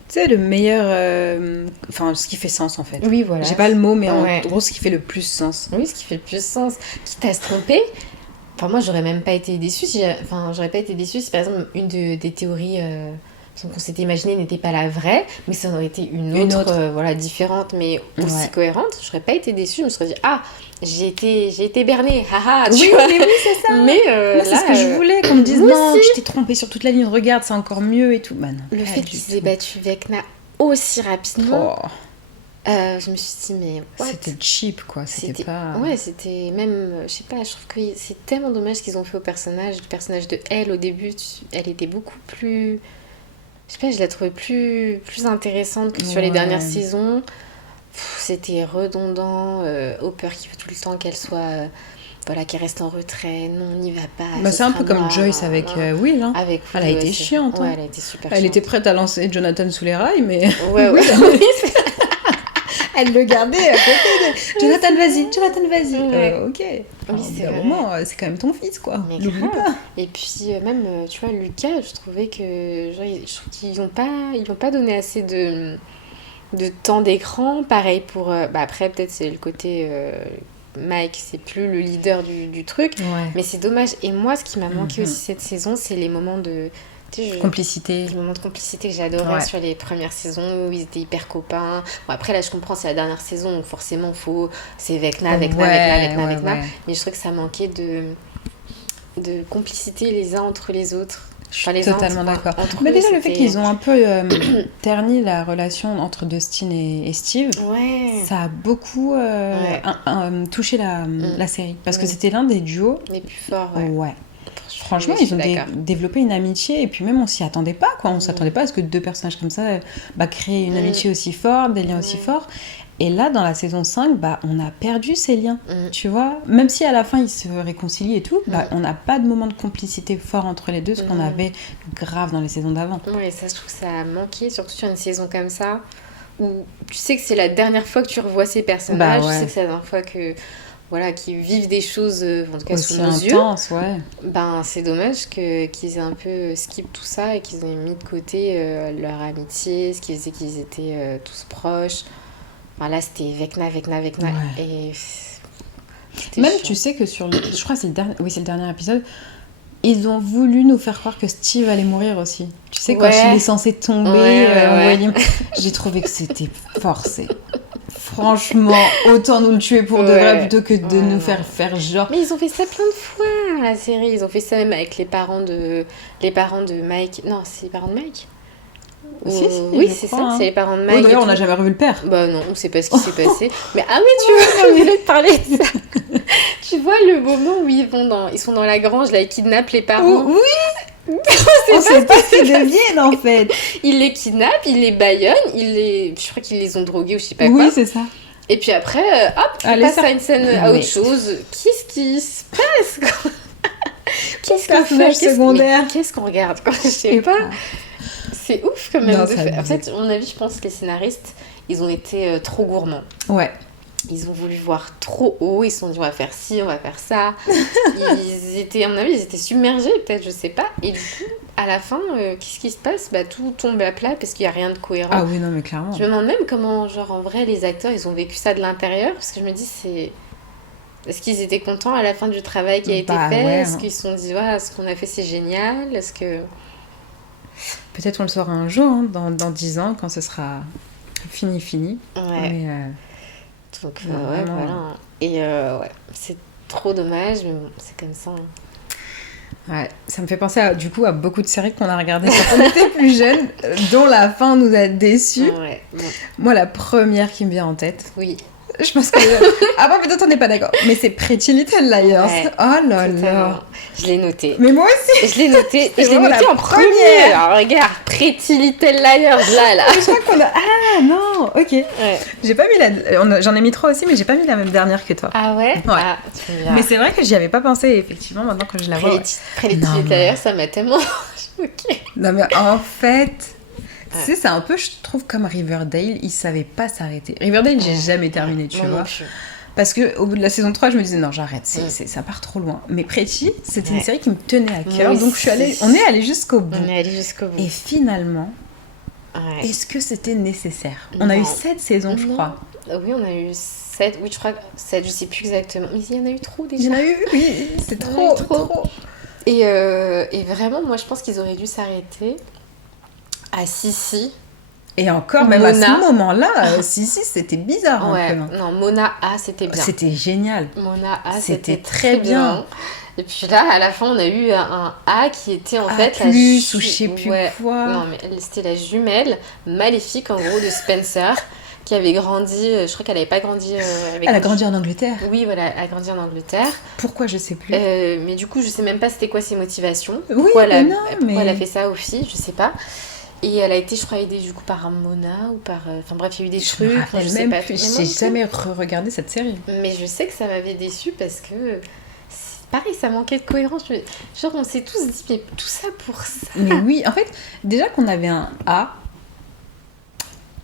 sais, le meilleur ce qui fait sens en fait. Oui, voilà, j'ai pas le mot mais en gros ce qui fait le plus sens. Oui, ce qui fait le plus sens, quitte à se tromper. Moi j'aurais même pas été déçue si par exemple une des théories qu'on s'était imaginé n'était pas la vraie, mais ça aurait été une autre. Différente mais aussi cohérente. J'aurais pas été déçue, je me serais dit j'ai été bernée, haha, tu vois. Mais oui, c'est ça. Mais moi, c'est ce que je voulais, qu'on me dise non, je t'ai trompée sur toute la ligne, regarde, c'est encore mieux et tout. Non, le fait qu'ils aient battu Vecna aussi rapidement, je me suis dit mais c'était cheap quoi, c'était pas... Ouais, c'était même, je sais pas, je trouve que c'est tellement dommage ce qu'ils ont fait le personnage de Elle au début, elle était beaucoup plus... Je sais pas, je la trouvais plus intéressante que sur les dernières saisons. C'était redondant. Hopper qui veut tout le temps qu'elle soit... qui reste en retrait. Non, on n'y va pas. C'est un peu comme Joyce avec Will. Hein. Avec Will, elle a été chiante. Ouais, elle a été super chiante. Elle était prête à lancer Jonathan sous les rails, mais... Ouais. Elle le gardait à côté de... Jonathan, vas-y. Ouais. Ok. Oui, c'est vrai. Moment, c'est quand même ton fils, quoi. N'oublie pas. Et puis, même, tu vois, Lucas, je trouvais que... je trouve qu'ils n'ont pas donné assez de temps d'écran. Pareil pour... après, peut-être, c'est le côté... Mike, c'est plus le leader du truc. Mais c'est dommage. Et moi, ce qui m'a manqué aussi cette saison, c'est les moments de... complicité. Les moments de complicité que j'adorais sur les premières saisons où ils étaient hyper copains. Bon, après, là, je comprends, c'est la dernière saison, donc forcément, c'est Vecna. Mais je trouve que ça manquait de complicité les uns entre les autres. Je suis totalement d'accord. Mais déjà, le fait qu'ils ont un peu terni la relation entre Dustin et Steve, ça a beaucoup touché la série. Parce que c'était l'un des duos les plus forts. Ouais. Franchement, ils ont développé une amitié. Et puis même, on s'y attendait pas, quoi. On s'attendait pas à ce que deux personnages comme ça créent une amitié aussi forte, des liens aussi forts. Et là, dans la saison 5, on a perdu ces liens, tu vois. Même si à la fin, ils se réconcilient et tout, on n'a pas de moment de complicité fort entre les deux, ce qu'on avait grave dans les saisons d'avant. Oui, ça, je trouve que ça a manqué, surtout sur une saison comme ça, où tu sais que c'est la dernière fois que tu revois ces personnages, tu sais que c'est la dernière fois que... Voilà, qu'ils vivent des choses, en tout cas aussi sous nos intense, yeux. C'est dommage qu'ils aient un peu skip tout ça et qu'ils aient mis de côté leur amitié, ce qui faisait qu'ils étaient tous proches. Là, c'était Vecna. Ouais. Et même, chiant. Tu sais que je crois que c'est le dernier épisode, ils ont voulu nous faire croire que Steve allait mourir aussi. Tu sais, quand il est censé tomber, j'ai trouvé que c'était forcé. Franchement, autant nous le tuer pour de vrai plutôt que de nous faire genre. Mais ils ont fait ça plein de fois, la série. Ils ont fait ça même avec les parents de Mike. Non, c'est les parents de Mike. Si, oui, c'est ça, c'est les parents de Mike. Oui, d'ailleurs, on n'a jamais revu le père. Non, on sait pas ce qui s'est passé. Mais tu vois, on voulait te parler de ça. Tu vois le moment où ils sont dans la grange, là, ils kidnappent les parents. Oui. On sait pas ce qu'ils deviennent, en fait. Ils les kidnappent, ils les bâillonnent, je crois qu'ils les ont drogués ou je sais pas quoi. Oui, c'est ça. Et puis après, on passe à une scène à autre chose. Qu'est-ce qui se passe, quoi? Qu'est-ce qu'on fait? Secondaire. Qu'est-ce qu'on regarde, quoi? Je sais pas. C'est ouf quand même. En fait, à mon avis, je pense que les scénaristes, ils ont été trop gourmands. Ouais. Ils ont voulu voir trop haut, ils se sont dit on va faire ci, on va faire ça. À mon avis, ils étaient submergés, peut-être, je sais pas. Et du coup, à la fin, qu'est-ce qui se passe? Tout tombe à plat parce qu'il y a rien de cohérent. Ah oui, non, mais clairement. Je me demande même comment, en vrai, les acteurs, ils ont vécu ça de l'intérieur. Parce que je me dis, est-ce qu'ils étaient contents à la fin du travail qui a été fait? Est-ce qu'ils se sont dit, ce qu'on a fait, c'est génial? Est-ce que... Peut-être on le saura un jour, hein, dans 10 ans, quand ce sera fini. Ouais. Mais, donc, voilà. Et c'est trop dommage, mais bon, c'est comme ça. Ouais, ça me fait penser à beaucoup de séries qu'on a regardées quand on était plus jeunes, dont la fin nous a déçus. Ouais. Moi, la première qui me vient en tête. Oui. Je pense que... Avant, peut-être on n'est pas d'accord. Mais c'est Pretty Little Liars. Ouais, oh là là. Je l'ai noté. Mais moi aussi. Je l'ai noté. Je l'ai noté en premier. Alors, regarde, Pretty Little Liars, là. Je crois qu'on a... Ah non, ok. Ouais. J'ai pas mis j'en ai mis 3 aussi, mais j'ai pas mis la même dernière que toi. Ah ouais? Ouais. Mais c'est vrai que j'y avais pas pensé, effectivement, maintenant que je la vois. Pretty Little Liars, ça m'a tellement choquée. Non mais en fait... Tu sais, c'est un peu, je trouve, comme Riverdale, ils savaient pas s'arrêter. Riverdale, j'ai jamais terminé, tu vois. Parce qu'au bout de la saison 3, je me disais, non, j'arrête, ça part trop loin. Mais Pretty, c'était une série qui me tenait à cœur, donc on est allé jusqu'au bout. Et finalement, est-ce que c'était nécessaire? On a eu 7 saisons, je crois. Oui, on a eu 7, oui, je crois 7, je sais plus exactement. Mais il y en a eu trop déjà. Il y en a eu, oui, c'est trop. Et vraiment, moi, je pense qu'ils auraient dû s'arrêter à Sissi. Et encore, même à ce moment-là, Sissi, c'était bizarre. Ouais, non, Mona A, c'était bien. C'était génial. Mona A, c'était très bien. Et puis là, à la fin, on a eu un A qui était en fait la plus ou je sais plus quoi. Non, mais c'était la jumelle maléfique, en gros, de Spencer, qui avait grandi, je crois qu'elle n'avait pas grandi avec... Elle a grandi en Angleterre. Oui, voilà, elle a grandi en Angleterre. Pourquoi, je sais plus. Mais du coup, je sais même pas c'était quoi ses motivations. Oui, pourquoi elle a fait ça aux filles, je sais pas. Et elle a été, je crois, aidée du coup par Mona ou par... Enfin bref, il y a eu des trucs. Je sais pas. J'ai jamais regardé cette série. Mais je sais que ça m'avait déçue parce que... Pareil, ça manquait de cohérence. Genre, on s'est tous dit, mais tout ça pour ça. Mais oui, en fait, déjà qu'on avait un A,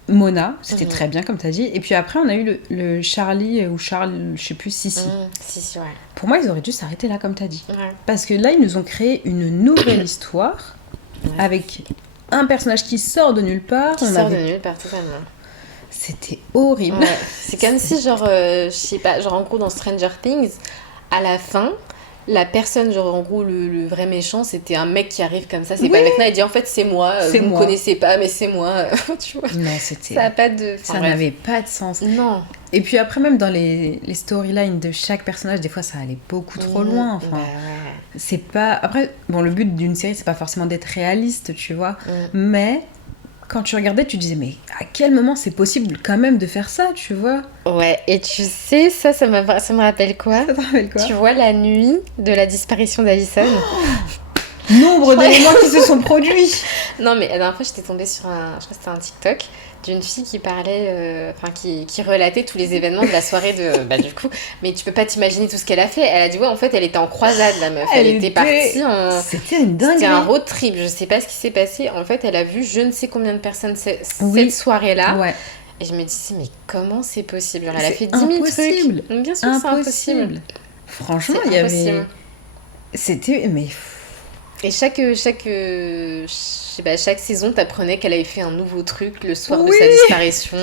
Mona, c'était très bien, comme tu as dit. Et puis après, on a eu le Charlie ou Charles, je sais plus, Sissi. Sissi, ouais. Pour moi, ils auraient dû s'arrêter là, comme tu as dit. Ouais. Parce que là, ils nous ont créé une nouvelle histoire avec un personnage qui sort de nulle part. De nulle part, totalement. C'était horrible. Ouais. C'est comme si, genre, je sais pas, genre en gros, dans Stranger Things, à la fin... La personne, genre en gros, le vrai méchant, c'était un mec qui arrive comme ça. C'est pas Vecna, il dit en fait c'est moi, vous me connaissez pas, mais c'est moi. Tu vois. Non, c'était. Ça a pas de. Ça n'avait pas de sens. Non. Et puis après, même dans les storylines de chaque personnage, des fois, ça allait beaucoup trop loin. Enfin, c'est pas... Après, bon, le but d'une série, c'est pas forcément d'être réaliste, tu vois. Mais quand tu regardais, tu disais, mais à quel moment c'est possible quand même de faire ça, tu vois? Ouais, et tu sais, ça me rappelle quoi? Ça te rappelle quoi? Tu vois la nuit de la disparition d'Alison? Nombre d'éléments qui se sont produits. Non, mais la dernière fois, j'étais tombée sur je crois que c'était un TikTok d'une fille qui parlait, qui relatait tous les événements de la soirée du coup. Mais tu peux pas t'imaginer tout ce qu'elle a fait. Elle a dit, ouais, en fait, elle était en croisade, la meuf. Elle était partie en... C'était une dinguerie. C'était un road trip. Je sais pas ce qui s'est passé. En fait, elle a vu je ne sais combien de personnes cette soirée-là. Ouais. Et je me disais, mais comment c'est possible? Genre, elle a fait 10 000 trucs. Bien sûr, c'est impossible. Franchement, il y avait... C'était... Mais... Et chaque saison, t'apprenais qu'elle avait fait un nouveau truc le soir de sa disparition.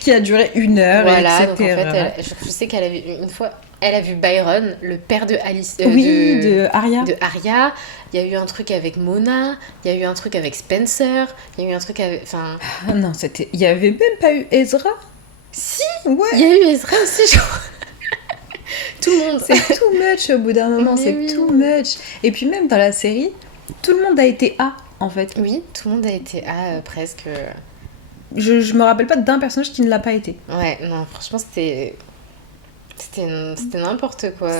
Qui a duré 1 heure, voilà, etc. Donc en fait, je sais qu'elle avait une fois... Elle a vu Byron, le père de Alice... de Arya. De Arya. Il y a eu un truc avec Mona. Il y a eu un truc avec Spencer. Il y a eu un truc avec... Enfin... Ah non, c'était... Il y avait même pas eu Ezra. Si, ouais. Il y a eu Ezra aussi, je crois. Tout le monde. C'est too much au bout d'un moment, too much. Et puis même dans la série, tout le monde a été A, en fait. Oui, tout le monde a été A, presque. Je me rappelle pas d'un personnage qui ne l'a pas été. Ouais, non, franchement, c'était n'importe quoi.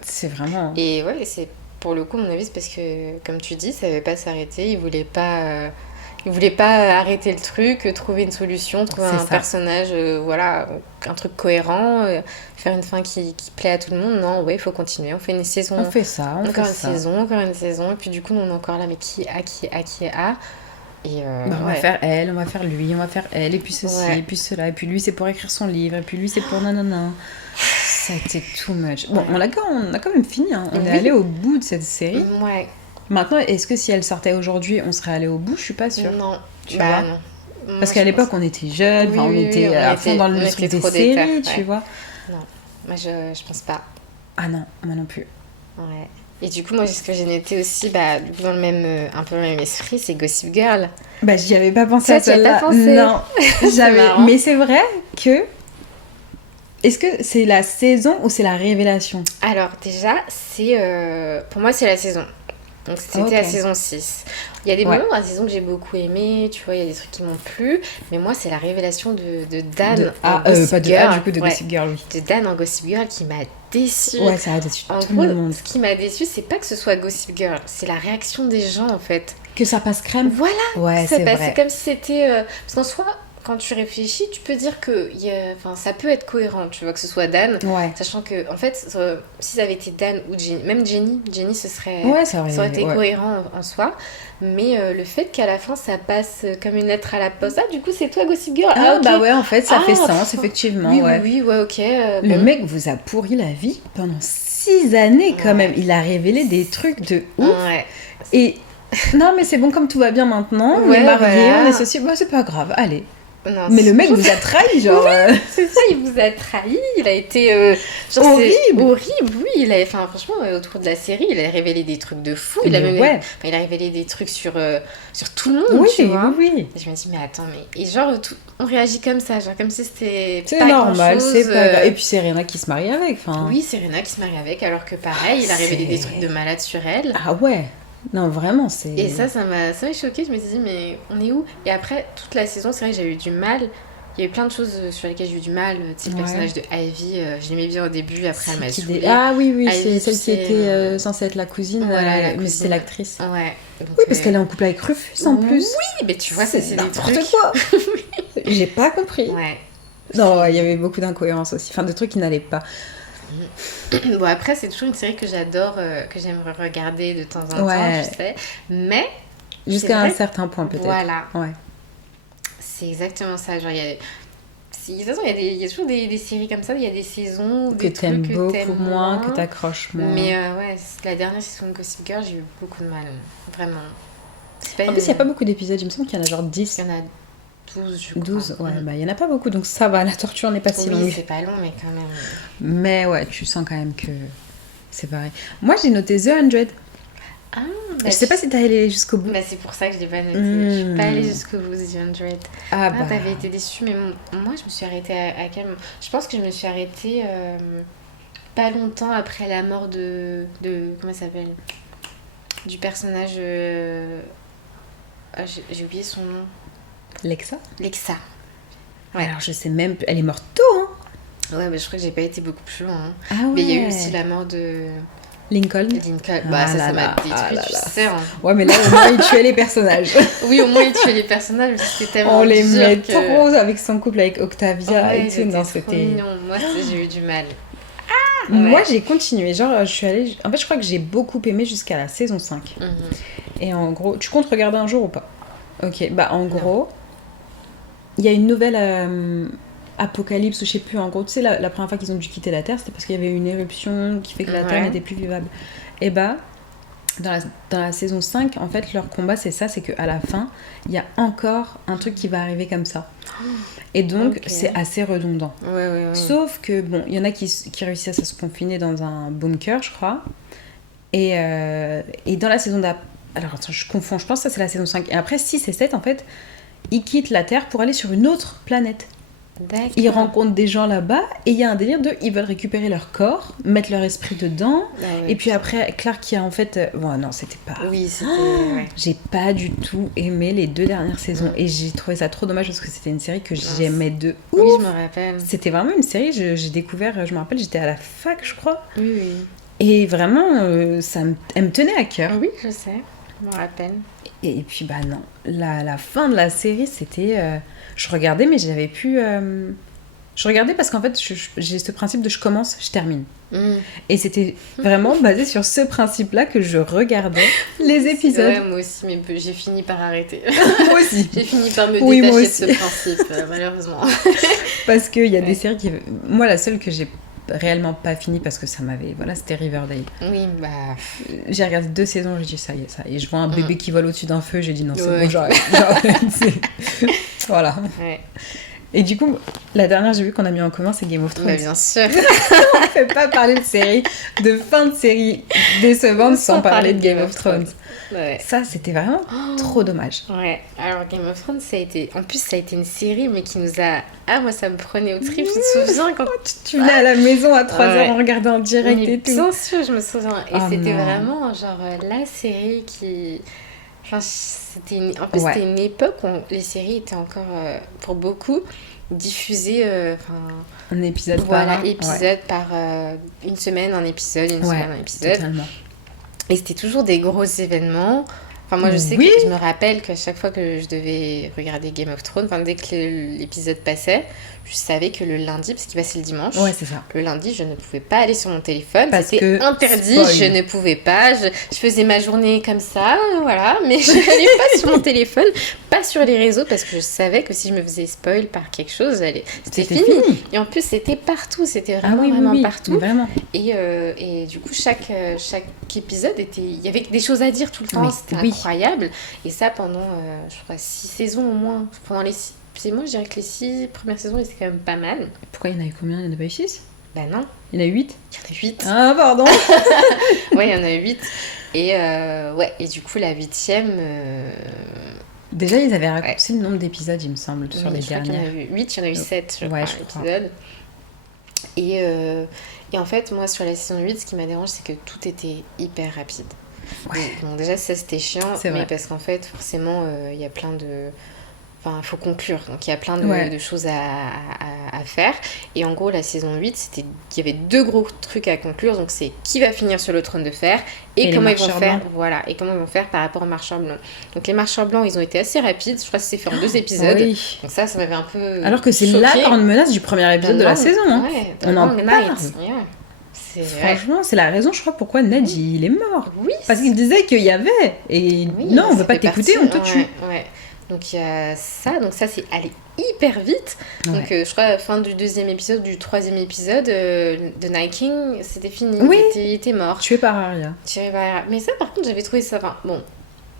C'est vraiment... Et ouais, c'est pour le coup, à mon avis, c'est parce que, comme tu dis, ça ne va pas s'arrêter. Ils voulaient pas arrêter le truc, trouver une solution, trouver un personnage, un truc cohérent, faire une fin qui plaît à tout le monde. Non, ouais, il faut continuer. On fait une saison. On fait ça, encore une saison. Et puis du coup, nous, on est encore là, mais qui a et on va faire elle, on va faire lui, on va faire elle, et puis ceci, et puis cela, et puis lui, c'est pour écrire son livre, et puis lui, c'est pour nanana. Ça a été too much. Bon, on a quand même fini, hein. On est allé au bout de cette série. Ouais. Maintenant, est-ce que si elle sortait aujourd'hui, on serait allé au bout? Je suis pas sûre. Non. Tu vois non. Parce qu'à l'époque, on était jeunes, on était à fond dans le truc des séries, tu vois. Non, moi je pense pas. Ah non, moi non plus. Ouais. Et du coup, moi, ce que j'ai noté aussi, dans le même, un peu le même esprit, c'est Gossip Girl. J'y avais pas pensé à celle-là. Pas pensé. Non, j'avais. Mais c'est vrai que... Est-ce que c'est la saison ou c'est la révélation? Alors, déjà, pour moi, c'est la saison. Donc, c'était la saison 6. Il y a des moments dans la saison que j'ai beaucoup aimé, tu vois, il y a des trucs qui m'ont plu, mais moi, c'est la révélation de Dan en Gossip Girl. Du coup, de Gossip Girl, oui. De Dan en Gossip Girl qui m'a déçue. Ouais, ça a déçu tout le monde. Ce qui m'a déçue, c'est pas que ce soit Gossip Girl, c'est la réaction des gens, en fait. Que ça passe crème. Voilà. Ouais, c'est vrai. C'est comme si c'était... Parce qu'en soi... Quand tu réfléchis, tu peux dire que ça peut être cohérent, tu vois, que ce soit Dan, sachant que, en fait, si ça avait été Dan ou Jenny, même Jenny ça aurait été cohérent en soi, mais le fait qu'à la fin, ça passe comme une lettre à la poste, du coup, c'est toi, Gossip Girl. Ouais, en fait, ça fait sens, effectivement. Oui, ok. Le mec vous a pourri la vie pendant 6 années, quand même. Il a révélé des trucs de ouf. Ouais. Et... non, mais c'est bon, comme tout va bien maintenant, on est mariés, on est ceci, c'est pas grave, allez. Non, mais le mec vous a trahi, genre. Oui, c'est ça, il vous a trahi. Il a été horrible, oui. Franchement, autour de la série, il a révélé des trucs de fou. Il a révélé des trucs sur tout le monde, tu vois. Oui. Et je me dis, mais attends, et genre, on réagit comme ça, genre comme si c'était c'est pas normal, c'est pas grave. Et puis c'est Serena qui se marie avec. Oui, c'est Serena qui se marie avec, alors que pareil, il a révélé des trucs de malade sur elle. Ah ouais. Non, vraiment, c'est... Et ça m'a choquée. Je me suis dit, mais on est où? Et après, toute la saison, c'est vrai que j'ai eu du mal. Il y a eu plein de choses sur lesquelles j'ai eu du mal. Tu sais, le personnage de Ivy, je l'aimais bien au début, après elle m'a saoulée. Ah oui, Ivy, c'est celle qui était censée être la cousine, mais c'était l'actrice. Ouais. Donc, oui, parce qu'elle est en couple avec Rufus en plus. Oui, mais tu vois, c'est n'importe quoi. J'ai pas compris. Ouais. Non, il y avait beaucoup d'incohérences aussi. Enfin, de trucs qui n'allaient pas. Bon, après, c'est toujours une série que j'adore, que j'aimerais regarder de temps en temps, je sais. Mais... jusqu'à un certain point, peut-être. Voilà. Ouais. C'est exactement ça. Genre, de toute façon, il y a toujours des séries comme ça, il y a des saisons... que t'aimes beaucoup moins, que t'accroches moins. Mais la dernière saison de Gossip Girl, j'ai eu beaucoup de mal. Vraiment. En plus, il n'y a pas beaucoup d'épisodes. Il me semble qu'il y en a genre 10. Il y en a 12, je crois. 12, ouais, il y en a pas beaucoup, donc ça va, la torture n'est pas si longue. Oui, c'est pas long, mais quand même... Mais ouais, tu sens quand même que c'est pareil. Moi, j'ai noté The 100. Ah, je sais pas si t'as allé jusqu'au bout. Bah, c'est pour ça que je l'ai pas noté. Je suis pas allée jusqu'au bout de The 100. Ah bah. T'avais été déçue, mais moi, je me suis arrêtée à quel moment? Je pense que je me suis arrêtée pas longtemps après la mort de comment ça s'appelle? Du personnage... j'ai oublié son nom. Lexa. Ouais. Alors je sais même... Elle est morte tôt, hein. Ouais, mais je crois que j'ai pas été beaucoup plus loin. Hein. Ah ouais. Mais il y a eu aussi la mort de... Lincoln. Bah ça m'a détruit, tu sais. Hein. Ouais, mais là, au moins, il tuait les personnages. Oui, au moins, il tuait les personnages, mais c'était tellement on les dur met que... trop avec son couple avec Octavia ouais, et tout. Non, c'était... mignon. Moi, j'ai eu du mal. Moi, j'ai continué. Genre, je suis allée... En fait, je crois que j'ai beaucoup aimé jusqu'à la saison 5. Et en gros... Tu comptes regarder un jour ou pas? Ok, bah en gros... Il y a une nouvelle... Apocalypse ou je sais plus, en gros, tu sais, la première fois qu'ils ont dû quitter la Terre, c'était parce qu'il y avait une éruption qui fait que la Terre n'était plus vivable. Et bah, dans la saison 5, en fait, leur combat, c'est ça, c'est qu'à la fin, il y a encore un truc qui va arriver comme ça. Et donc, c'est assez redondant. Ouais. Sauf que, bon, il y en a qui réussissent à se confiner dans un bunker, je crois. Et dans la saison d'après... Alors, attends, je confonds, je pense que ça, c'est la saison 5. Et après, 6 et 7, en fait, ils quittent la Terre pour aller sur une autre planète. D'accord. Ils rencontrent des gens là-bas et il y a un délire de ils veulent récupérer leur corps, mettre leur esprit dedans. Et puis après, Clark qui a en fait... Bon, non, c'était pas... Oui, c'était... ouais. J'ai pas du tout aimé les 2 dernières saisons et j'ai trouvé ça trop dommage parce que c'était une série que j'aimais de ouf. Oui, je me rappelle. C'était vraiment une série, j'ai découvert, je me rappelle, j'étais à la fac, je crois. Oui. Et vraiment, elle me tenait à cœur. Oui, je sais, je me rappelle. Et puis bah non, la fin de la série, c'était... Je regardais, mais j'avais plus... Je regardais parce qu'en fait, j'ai ce principe de je commence, je termine. Et c'était vraiment basé sur ce principe-là que je regardais les épisodes. Ouais, moi aussi, mais j'ai fini par arrêter. Moi aussi. J'ai fini par me détacher de ce principe, malheureusement. Parce qu'il y a des séries qui... Moi, la seule que j'ai réellement pas fini parce que ça m'avait... Voilà, c'était Riverdale. Oui, bah... J'ai regardé 2 saisons, j'ai dit ça y est, ça. Et je vois un bébé qui vole au-dessus d'un feu, j'ai dit non, c'est bon, j'arrête. Voilà. Ouais. Et du coup, la dernière j'ai vu qu'on a mis en commun, c'est Game of Thrones. Bah, bien sûr. On ne fait pas parler de série, de fin de série décevante sans parler de Game of Thrones. Ouais. Ça, c'était vraiment trop dommage. Ouais, alors Game of Thrones, ça a été une série, mais qui nous a... Ah, moi, ça me prenait au trip, je me souviens quand... Tu venais à la maison à 3h en regardant en direct et tout. Bien sûr, je me souviens. Et c'était vraiment, genre, la série qui... Enfin, c'était une époque où les séries étaient encore, pour beaucoup, diffusées... un épisode par une semaine, un épisode, semaine, un épisode. Totalement. Et c'était toujours des gros événements. Enfin, moi, je sais que je me rappelle qu'à chaque fois que je devais regarder Game of Thrones, dès que l'épisode passait, je savais que le lundi, parce qu'il passait le dimanche, c'est ça. Le lundi, je ne pouvais pas aller sur mon téléphone. C'était interdit, je ne pouvais pas. Je faisais ma journée comme ça, voilà. Mais je n'allais pas sur mon téléphone, pas sur les réseaux, parce que je savais que si je me faisais spoil par quelque chose, c'était fini. Et en plus, c'était partout. C'était vraiment partout. Vraiment. Et du coup, chaque épisode, il y avait des choses à dire tout le temps. C'était incroyable. Et ça, pendant, je crois, 6 saisons au moins. Pendant les 6... Moi, je dirais que les 6 premières saisons, c'était quand même pas mal. Pourquoi il y en avait combien? Il n'y en a pas eu 6? Bah non. Il y en a 8? Il y en a 8. Ah, pardon. Ouais, il y en a 8. Et du coup, la 8e... Déjà, ils avaient raccourci le nombre d'épisodes, il me semble, sur les dernières. Il y en a eu 8, il y en a eu 7, je crois, épisodes. Et en fait, moi, sur la saison 8, ce qui m'a dérangé, c'est que tout était hyper rapide. Ouais. Bon, déjà, ça, c'était chiant, mais parce qu'en fait, forcément, il y a plein de... Enfin, il faut conclure. Donc, il y a plein de choses à faire. Et en gros, la saison 8, il y avait 2 gros trucs à conclure. Donc, c'est qui va finir sur le trône de fer et comment ils vont faire. Voilà, et comment ils vont faire par rapport aux marcheurs blancs. Donc, les marcheurs blancs, ils ont été assez rapides. Je crois que c'est fait en 2 épisodes. Oui. Donc, ça m'avait un peu. Alors que c'est la grande menace du premier épisode de la saison. Hein. Ouais, on en parle. Franchement, c'est la raison, je crois, pourquoi Ned, il est mort. Oui. Parce qu'il disait qu'il y avait. Et non, on veut pas t'écouter, on te tue. Ouais. Donc il y a ça, c'est allé hyper vite. Donc je crois fin du 2e épisode, du 3e épisode de Night King, c'était fini. Oui. Il était mort. Tué par Arya. Mais ça par contre j'avais trouvé ça. Enfin, bon,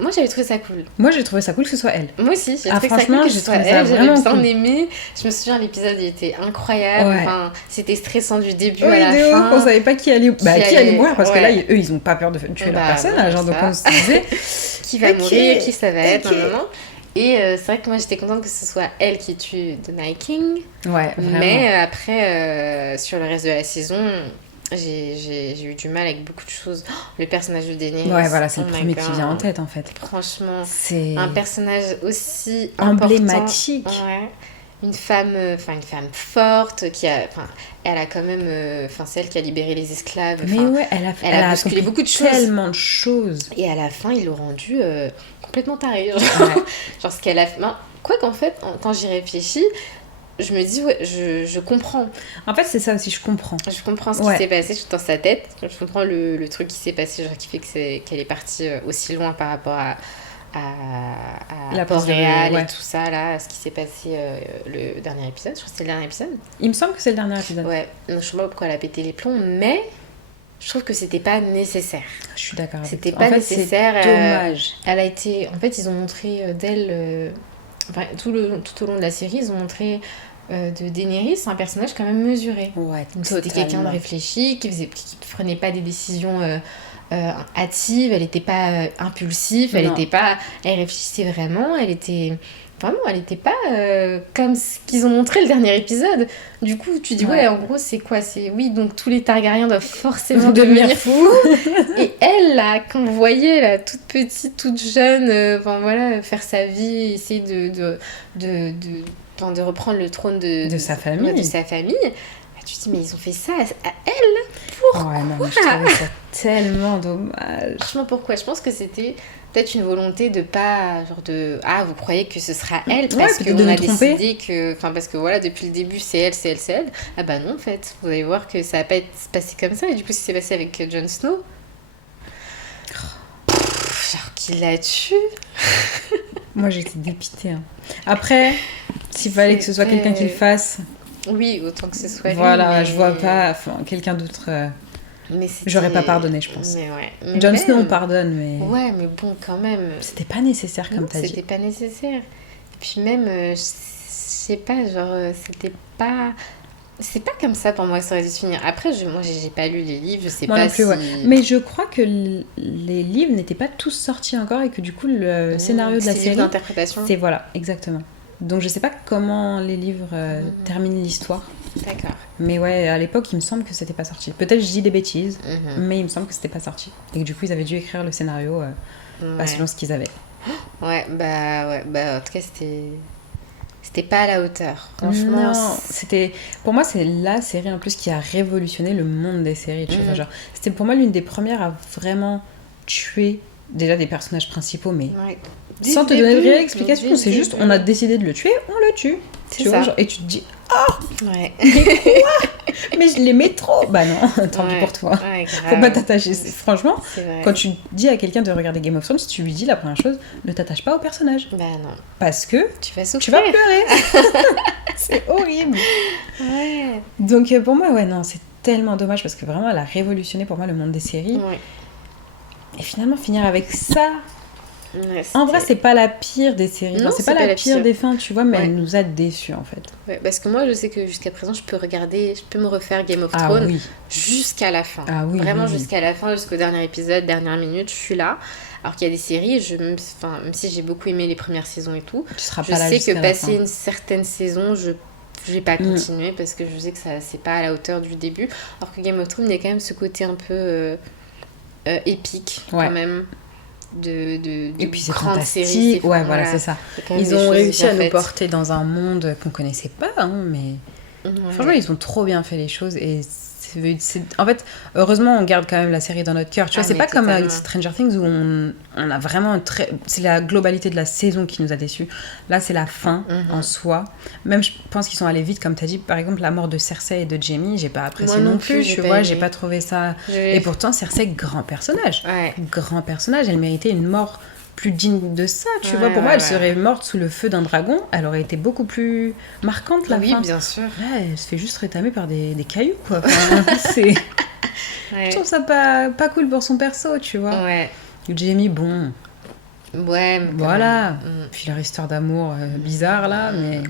Moi, j'avais trouvé ça cool. Moi, j'ai trouvé ça cool que ce soit elle. Moi aussi, j'ai trouvé ça cool que ce soit elle. J'avais bien aimé. Je me souviens, l'épisode, il était incroyable. Ouais. Enfin, c'était stressant du début à la fin. On savait pas qui allait mourir, parce que là, eux, ils ont pas peur de tuer leur personnage. Donc, on se disait... qui va mourir, qui ça va être, un moment. Et c'est vrai que moi, j'étais contente que ce soit elle qui tue The Night King. Ouais, vraiment. Mais après, sur le reste de la saison... J'ai eu du mal avec beaucoup de choses. Le personnage de Daenerys. Ouais, voilà, c'est le premier qui vient en tête, en fait. Franchement, c'est un personnage aussi emblématique. Ouais. Une femme forte elle a quand même, c'est elle qui a libéré les esclaves. Mais ouais, elle a bousculé beaucoup de choses. Tellement de choses. Et à la fin, ils l'ont rendue complètement tarée. Genre ce qu'elle a fait. Quoi qu'en fait, quand j'y réfléchis. Je me dis, ouais, je comprends. En fait, c'est ça aussi, je comprends. Je comprends ce qui s'est passé dans sa tête. Je comprends le truc qui s'est passé, genre qui fait qu'elle est partie aussi loin par rapport à la Port-Réal et tout ça, là, ce qui s'est passé le dernier épisode. Je crois que c'est le dernier épisode. Il me semble que c'est le dernier épisode. Ouais, donc je sais pas pourquoi elle a pété les plombs, mais je trouve que c'était pas nécessaire. Je suis d'accord avec toi. C'était pas nécessaire. C'est dommage. Elle a été... En fait, ils ont montré d'elle... tout au long de la série, ils ont montré de Daenerys un personnage quand même mesuré. Ouais, donc c'était quelqu'un de réfléchi, qui prenait pas des décisions hâtives, elle était pas impulsive, elle réfléchissait vraiment, elle était pas comme ce qu'ils ont montré le dernier épisode. Du coup, tu dis en gros, c'est quoi ? Donc tous les Targaryens doivent forcément devenir fous. Et elle, là, quand vous voyez, là, toute petite, toute jeune, faire sa vie, essayer de reprendre le trône de sa famille. Tu te dis, mais ils ont fait ça à elle ? Pourquoi ? Ouais, non, mais je trouvais ça tellement dommage. Franchement, pourquoi ? Je pense que c'était peut-être une volonté de pas, vous croyez que ce sera elle parce qu'on a décidé que... parce que voilà, depuis le début, c'est elle. Ah bah non, en fait. Vous allez voir que ça va pas se passer comme ça. Et du coup, ce qui s'est passé avec Jon Snow... genre qu'il la tue. Moi, j'étais dépitée. Hein. Après, s'il fallait que ce soit quelqu'un qui le fasse... Oui, autant que ce soit lui. Voilà, je vois pas quelqu'un d'autre... J'aurais pas pardonné, je pense. Mais Jon Snow, on pardonne, mais... Ouais, mais bon, quand même... C'était pas nécessaire, comme t'as dit. C'était pas nécessaire. Et puis même, je sais pas, c'était pas... C'est pas comme ça pour moi que ça aurait dû se finir. Après, moi, j'ai pas lu les livres, je sais pas si... Mais je crois que les livres n'étaient pas tous sortis encore et que du coup, le scénario de la série... d'interprétation. C'est voilà, exactement. Donc je sais pas comment les livres terminent l'histoire. D'accord. Mais ouais, à l'époque, il me semble que c'était pas sorti. Peut-être je dis des bêtises, mais il me semble que c'était pas sorti. Et que du coup, ils avaient dû écrire le scénario selon ce qu'ils avaient. Ouais, en tout cas, c'était pas à la hauteur. Franchement, non, pour moi, c'est la série en plus qui a révolutionné le monde des séries. Tu vois, genre, c'était pour moi l'une des premières à vraiment tuer déjà des personnages principaux, mais sans te donner de réelle explication. C'est juste, on a décidé de le tuer, on le tue. Tu vois, genre, et tu te dis, mais quoi ? Mais je l'aimais trop. Bah non, tant pis pour toi. Ouais, faut pas t'attacher. Franchement, quand tu dis à quelqu'un de regarder Game of Thrones, tu lui dis la première chose, ne t'attache pas au personnage. Bah non. Parce que tu vas pleurer. C'est horrible. Ouais. Donc pour moi, c'est tellement dommage parce que vraiment, elle a révolutionné pour moi le monde des séries. Ouais. Et finalement, finir avec ça... Ouais, en vrai, c'est pas la pire des séries. Non, c'est pas la pire des fins, tu vois, mais elle nous a déçus en fait. Ouais, parce que moi, je sais que jusqu'à présent, je peux me refaire Game of Thrones jusqu'à la fin. Vraiment jusqu'à la fin, jusqu'au dernier épisode, dernière minute, je suis là. Alors qu'il y a des séries, même si j'ai beaucoup aimé les premières saisons et tout, je sais que passer une certaine saison, je vais pas continuer parce que je sais que ça c'est pas à la hauteur du début. Alors que Game of Thrones, il y a quand même ce côté un peu épique quand même. Et puis c'est fantastique, c'est ça. Ils ont réussi à nous porter dans un monde qu'on connaissait pas, mais franchement ils ont trop bien fait les choses et en fait heureusement on garde quand même la série dans notre cœur, tu vois, c'est pas comme avec Stranger Things où on a vraiment c'est la globalité de la saison qui nous a déçus. Là c'est la fin en soi, même je pense qu'ils sont allés vite comme t'as dit, par exemple la mort de Cersei et de Jaime, j'ai pas apprécié non plus, tu vois, j'ai pas trouvé ça et pourtant Cersei, grand personnage, elle méritait une mort plus digne de ça, tu vois. Pour moi, elle serait morte sous le feu d'un dragon, elle aurait été beaucoup plus marquante la fin. Oui, bien sûr. Là, elle se fait juste rétamer par des cailloux, quoi. Je trouve ça pas cool pour son perso, tu vois. Ouais. Jamie, bon... Ouais, voilà. Puis leur histoire d'amour bizarre là, mais...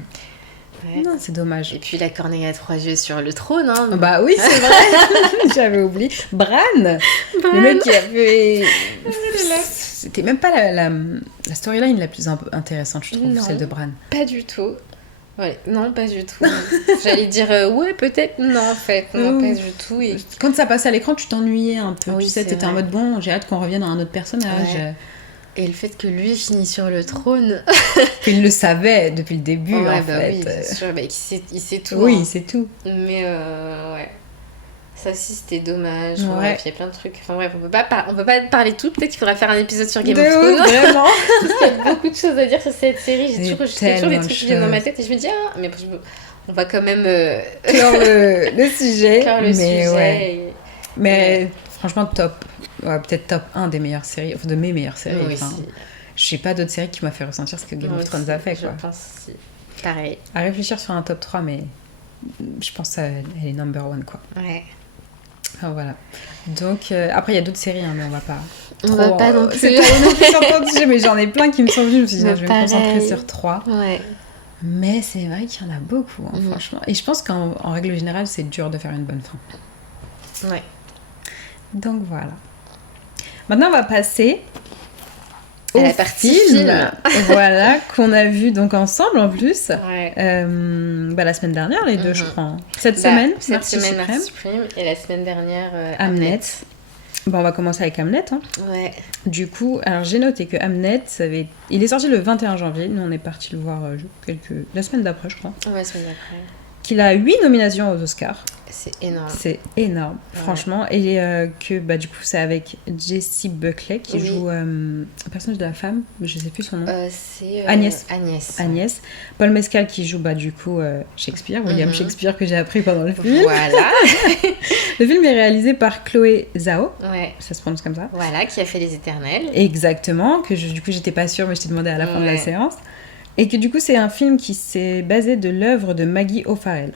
Ouais. Non, c'est dommage. Et puis la corneille à 3 yeux sur le trône. Hein. Bah oui, c'est vrai. J'avais oublié. Bran. Le mec qui a fait... C'était même pas la storyline la plus intéressante, je trouve, non, celle de Bran. Pas du tout. Ouais, non, pas du tout. J'allais dire ouais, peut-être. Non, en fait, non, pas du tout. Et... Quand ça passait à l'écran, tu t'ennuyais un peu. Oui, tu sais, t'étais en mode bon, j'ai hâte qu'on revienne à un autre personnage. Ouais. Et le fait que lui finit sur le trône. Il le savait depuis le début, en fait. Oui, c'est sûr, bah, il sait tout. Oui, hein. il sait tout. Mais ouais. Ça aussi, c'était dommage. Ouais. Bref, il y a plein de trucs. Enfin bref, on peut pas parler de tout. Peut-être qu'il faudra faire un épisode sur Game of Thrones. Vraiment. Parce qu'il y a beaucoup de choses à dire sur cette série. J'ai toujours des trucs qui viennent dans ma tête et je me dis, mais on va quand même... clore le sujet. Clore le sujet. Ouais. Mais franchement, top. Ouais, peut-être top 1 des meilleures séries, enfin de mes meilleures séries. Oui, enfin, je sais pas d'autres séries qui m'a fait ressentir ce que Game of Thrones a fait. Quoi. Je pense aussi. Pareil. À réfléchir sur un top 3, mais je pense qu'elle est number 1, quoi. Ouais. Enfin, voilà. Donc, après, il y a d'autres séries, hein, mais on va pas... On va pas non plus. C'est pas non plus sur le sujet, mais j'en ai plein qui me sont venus. Je me suis dit, non, je vais me concentrer sur 3. Ouais. Mais c'est vrai qu'il y en a beaucoup, hein, franchement. Et je pense qu'en règle générale, c'est dur de faire une bonne fin. Ouais. Donc, voilà. Maintenant, on va passer à la partie film. Voilà, qu'on a vu donc ensemble en plus. Ouais. La semaine dernière, les deux, je crois. Cette semaine, Merci Supreme. Et la semaine dernière, Hamnet. Bon, on va commencer avec Hamnet. Hein. Ouais. Du coup, alors j'ai noté que Hamnet, il est sorti le 21 janvier. Nous, on est parti le voir la semaine d'après, je crois. Ouais, la semaine d'après. Qu'il a 8 nominations aux Oscars. C'est énorme. C'est énorme, franchement. Et que du coup, c'est avec Jessie Buckley qui joue un personnage de la femme, je sais plus son nom. C'est Agnès. Agnès. Paul Mescal qui joue du coup Shakespeare, William Shakespeare que j'ai appris pendant le film. Voilà. Le film est réalisé par Chloé Zhao. Ouais. Ça se prononce comme ça. Voilà, qui a fait Les Éternels. Exactement, que du coup, j'étais pas sûre, mais je t'ai demandé à la fin de la séance. Et que du coup, c'est un film qui s'est basé de l'œuvre de Maggie O'Farrell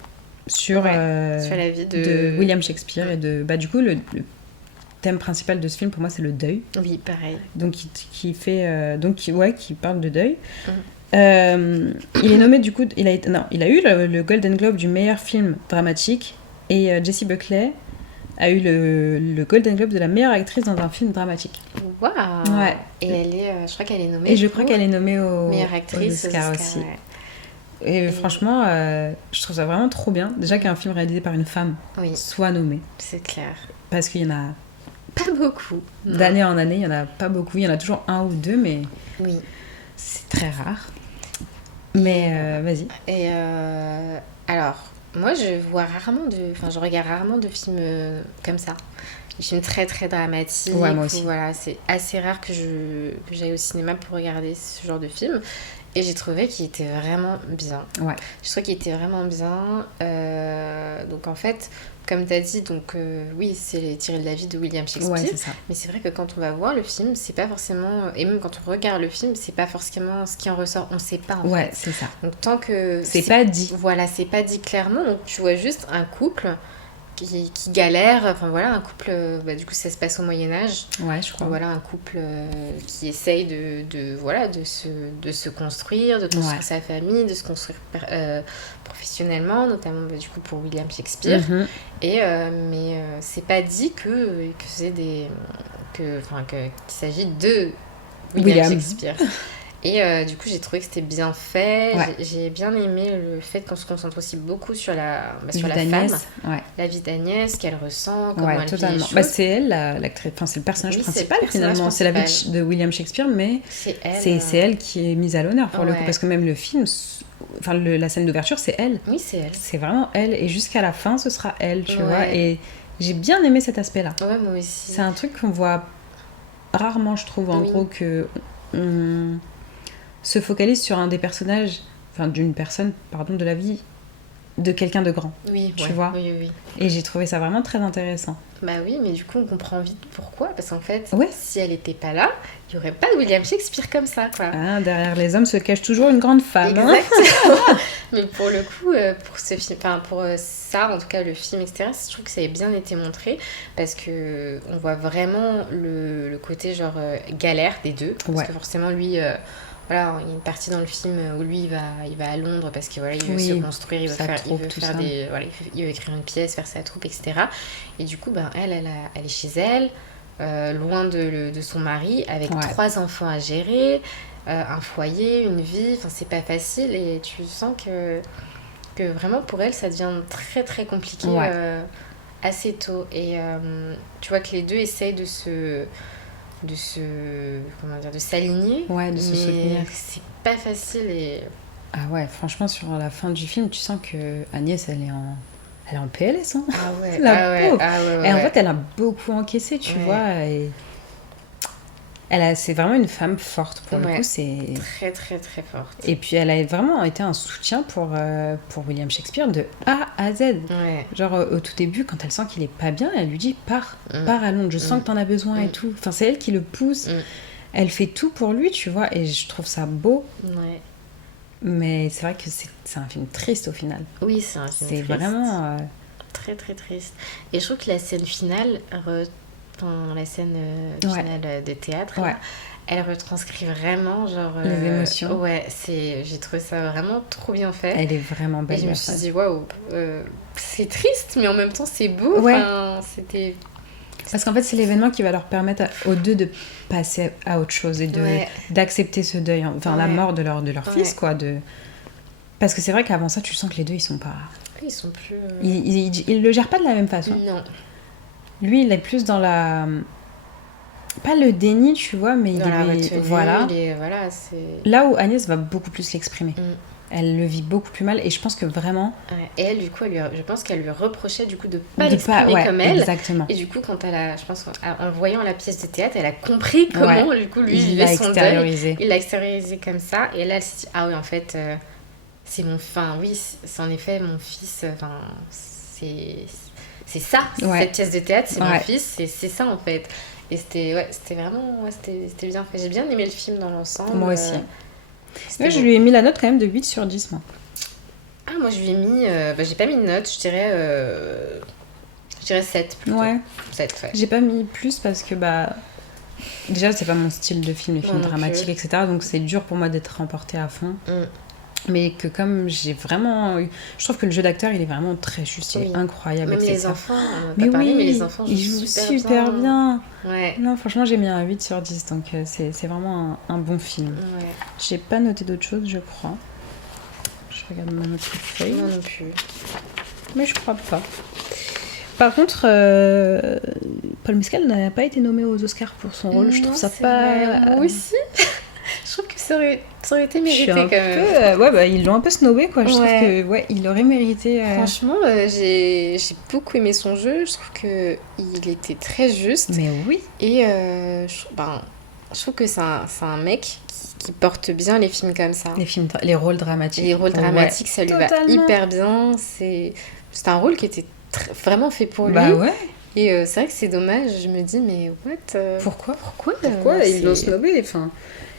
sur la vie de William Shakespeare. Et du coup, le thème principal de ce film, pour moi, c'est le deuil. Oui, pareil. Donc, qui parle de deuil. Il est nommé, du coup... Il a eu le Golden Globe du meilleur film dramatique. Et Jessie Buckley a eu le Golden Globe de la meilleure actrice dans un film dramatique. Waouh. Ouais. Et elle est, je crois qu'elle est nommée. Et je crois qu'elle est nommée aux meilleure actrice aux Oscars aussi. Ouais. Et franchement, je trouve ça vraiment trop bien. Déjà qu'un film réalisé par une femme soit nommé. C'est clair. Parce qu'il y en a pas beaucoup. D'année en année, il y en a pas beaucoup. Il y en a toujours un ou deux, mais c'est très rare. Mais vas-y. Et alors, moi, je regarde rarement de films comme ça. Des films très très dramatiques. Ouais, moi aussi. Voilà, c'est assez rare que j'aille au cinéma pour regarder ce genre de film. Et j'ai trouvé qu'il était vraiment bien. Ouais. Je trouvais qu'il était vraiment bien. Donc en fait, comme tu as dit, oui, c'est tiré de la vie de William Shakespeare. Ouais, c'est ça. Mais c'est vrai que quand on va voir le film, c'est pas forcément... Et même quand on regarde le film, c'est pas forcément ce qui en ressort. On sait pas, en fait. Ouais, c'est ça. Donc tant que... C'est pas dit. Voilà, c'est pas dit clairement. Donc tu vois juste un couple... Qui galère, enfin voilà, un couple, du coup ça se passe au Moyen-Âge. Ouais, je crois. Voilà, un couple qui essaye de se construire, de construire sa famille, de se construire professionnellement, notamment du coup pour William Shakespeare. Mm-hmm. Et, mais c'est pas dit qu'il s'agit de William Shakespeare. Et du coup, j'ai trouvé que c'était bien fait. Ouais. J'ai bien aimé le fait qu'on se concentre aussi beaucoup sur la femme, la vie d'Agnès, qu'elle ressent, comment elle vit les choses. C'est elle, l'actrice, enfin, c'est le personnage principal finalement. C'est la vie de William Shakespeare, mais c'est elle qui est mise à l'honneur pour le coup. Parce que même le film, enfin, la scène d'ouverture, c'est elle. Oui, c'est elle. C'est vraiment elle. Et jusqu'à la fin, ce sera elle, tu vois. Et j'ai bien aimé cet aspect-là. Ouais, moi aussi. C'est un truc qu'on voit rarement, je trouve, en gros, que... se focalise sur un des personnages, enfin d'une personne, pardon, de la vie de quelqu'un de grand. Oui, tu vois. Oui. Et j'ai trouvé ça vraiment très intéressant. Bah oui, mais du coup, on comprend vite pourquoi. Parce qu'en fait, si elle n'était pas là, il n'y aurait pas de William Shakespeare comme ça, quoi. Ah, derrière les hommes se cache toujours une grande femme. Exactement. Mais pour le coup, pour ce film, pour ça, en tout cas, le film, etc., je trouve que ça a bien été montré. Parce que on voit vraiment le côté, genre, galère des deux. Parce que forcément, lui... Voilà, il y a une partie dans le film où lui il va à Londres parce que voilà, il veut se construire, il veut écrire une pièce, faire sa troupe, etc. Et du coup, elle est chez elle, loin de son mari, avec 3 enfants à gérer, un foyer, une vie, enfin c'est pas facile et tu sens que vraiment pour elle ça devient très très compliqué assez tôt. Et tu vois que les deux essayent de s'aligner, de se soutenir. C'est pas facile. Et ah ouais, franchement sur la fin du film tu sens que Agnès elle est en PLS, hein. Ah ouais. Et en fait elle a beaucoup encaissé, tu vois, et c'est vraiment une femme forte pour le coup, c'est très très très forte. Et puis elle a vraiment été un soutien pour William Shakespeare de A à Z. Genre au tout début quand elle sent qu'il est pas bien, elle lui dit pars à Londres, je sens que t'en as besoin et tout. Enfin c'est elle qui le pousse. Elle fait tout pour lui, tu vois, et je trouve ça beau. Mais c'est vrai que c'est un film triste au final. Oui, c'est un film triste. C'est vraiment très très triste. Et je trouve que la scène finale la scène finale de théâtre, elle retranscrit vraiment genre les émotions. J'ai trouvé ça vraiment trop bien fait. Elle est vraiment belle. Et je me suis dit waouh, c'est triste mais en même temps c'est beau. Enfin, c'était parce qu'en fait c'est l'événement qui va leur permettre aux deux de passer à autre chose et d'accepter ce deuil, enfin la mort de leur fils, quoi, parce que c'est vrai qu'avant ça tu sens que les deux ils sont pas, ils sont plus ils le gèrent pas de la même façon. Non. Lui, il est plus dans la... Pas le déni, tu vois, mais dans la retenue, voilà. C'est... Là où Agnès va beaucoup plus l'exprimer. Elle le vit beaucoup plus mal et je pense que vraiment... Et elle, du coup, je pense qu'elle lui reprochait du coup de pas l'exprimer comme elle. Exactement. Et du coup, quand je pense, en voyant la pièce de théâtre, elle a compris comment, du coup, lui, il vivait son deuil. Il l'a extériorisé comme ça. Et là, elle s'est dit, ah oui, en fait, c'est mon... Enfin, oui, c'est en effet mon fils. Enfin, c'est ça, cette pièce de théâtre, c'est mon fils, c'est ça en fait. Et c'était vraiment c'était bien fait. J'ai bien aimé le film dans l'ensemble. Moi aussi. Je lui ai mis la note quand même de 8 sur 10, moi. Ah, moi je lui ai mis... j'ai pas mis de note, je dirais 7 plutôt. 7, J'ai pas mis plus parce que déjà c'est pas mon style de film, les films dramatiques, etc. Donc c'est dur pour moi d'être emportée à fond. Mais que comme j'ai vraiment... Je trouve que le jeu d'acteur, il est vraiment très juste, il est incroyable. Même les enfants, mais les enfants ils jouent super bien. Ouais. Non, franchement, j'ai mis un 8 sur 10, donc c'est vraiment un bon film. J'ai pas noté d'autres choses, je crois. Je regarde ma autre feuille. Moi non plus. Mais je crois pas. Par contre, Paul Mescal n'a pas été nommé aux Oscars pour son rôle. Je trouve ça pas... Moi aussi. Je trouve que ça aurait été mérité quand même. Ils l'ont un peu snobé, quoi. Je trouve que il aurait mérité. Franchement, j'ai beaucoup aimé son jeu. Je trouve que il était très juste. Mais oui. Et je trouve que c'est un mec qui porte bien les films comme ça. Les rôles dramatiques. Les rôles dramatiques, ça lui va hyper bien. C'est un rôle qui était vraiment fait pour lui. Et c'est vrai que c'est dommage. Je me dis, mais what Pourquoi ils l'ont snobé, enfin...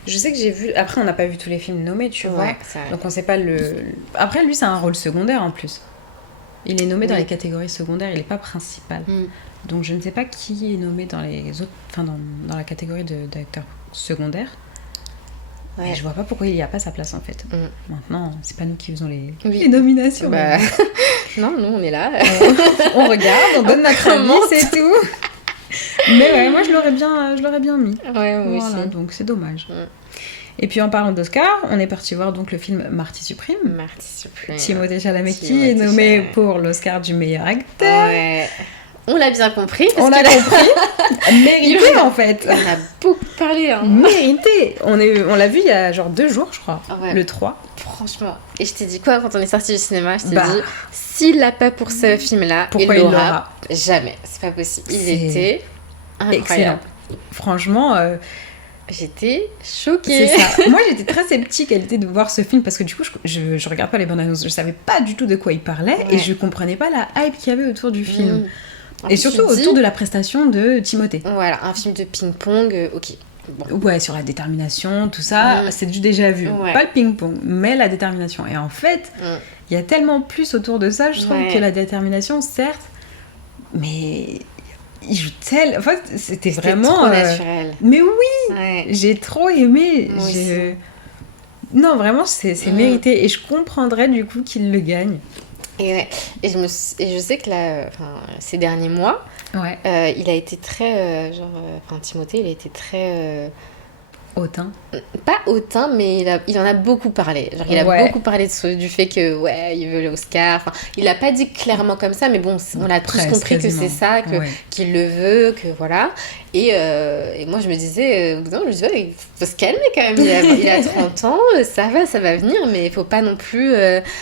Je sais que j'ai vu... Après, on n'a pas vu tous les films nommés, tu vois. Donc, on sait pas le... Après, lui, c'est un rôle secondaire, en plus. Il est nommé dans les catégories secondaires, il n'est pas principal. Donc, je ne sais pas qui est nommé dans les autres... Enfin, dans la catégorie d'acteurs secondaires. Et je vois pas pourquoi il n'y a pas sa place, en fait. Maintenant, c'est pas nous qui faisons les nominations. Non, nous, on est là. On regarde, on donne notre avis, c'est tout. Mais moi je l'aurais bien mis. Aussi. Donc c'est dommage. Et puis en parlant d'Oscar, on est parti voir donc le film Marty Supreme. Timothée Chalamet qui est nommé pour l'Oscar du meilleur acteur. On l'a bien compris. On l'a compris. Mérité en fait. On a beaucoup parlé. Mérité. On l'a vu il y a genre 2 jours je crois. Le 3. Franchement. Et je t'ai dit quoi quand on est sorti du cinéma? Je t'ai dit, s'il l'a pas pour ce film-là, il l'aura jamais. C'est pas possible. Il était incroyable. Excellent. Franchement, j'étais choquée. C'est ça. Moi, j'étais très sceptique à l'idée de voir ce film parce que du coup, je regarde pas les bandes annonces. Je savais pas du tout de quoi il parlait et je comprenais pas la hype qu'il y avait autour du film. Et surtout autour de la prestation de Timothée. Voilà, un film de ping-pong, ok. Bon. Ouais, sur la détermination, tout ça, c'est du déjà vu. Pas le ping-pong, mais la détermination. Et en fait, il y a tellement plus autour de ça, je trouve, que la détermination, certes, mais il joue tel... Enfin, c'était vraiment... trop naturel. Mais oui, j'ai trop aimé. Non, vraiment, c'est mérité. Et je comprendrais, du coup, qu'il le gagne. Et je sais que là, ces derniers mois, il a été très... Timothée, il a été très... hautain. Pas hautain, mais il en a beaucoup parlé. Genre, il a beaucoup parlé du fait que, il veut l'Oscar. Enfin, il a pas dit clairement comme ça, mais bon, on a tous compris que c'est ça, qu'il le veut, que voilà. Et moi, je me disais, il faut se calmer quand même. Il a 30 ans, ça va venir, mais il faut pas non plus...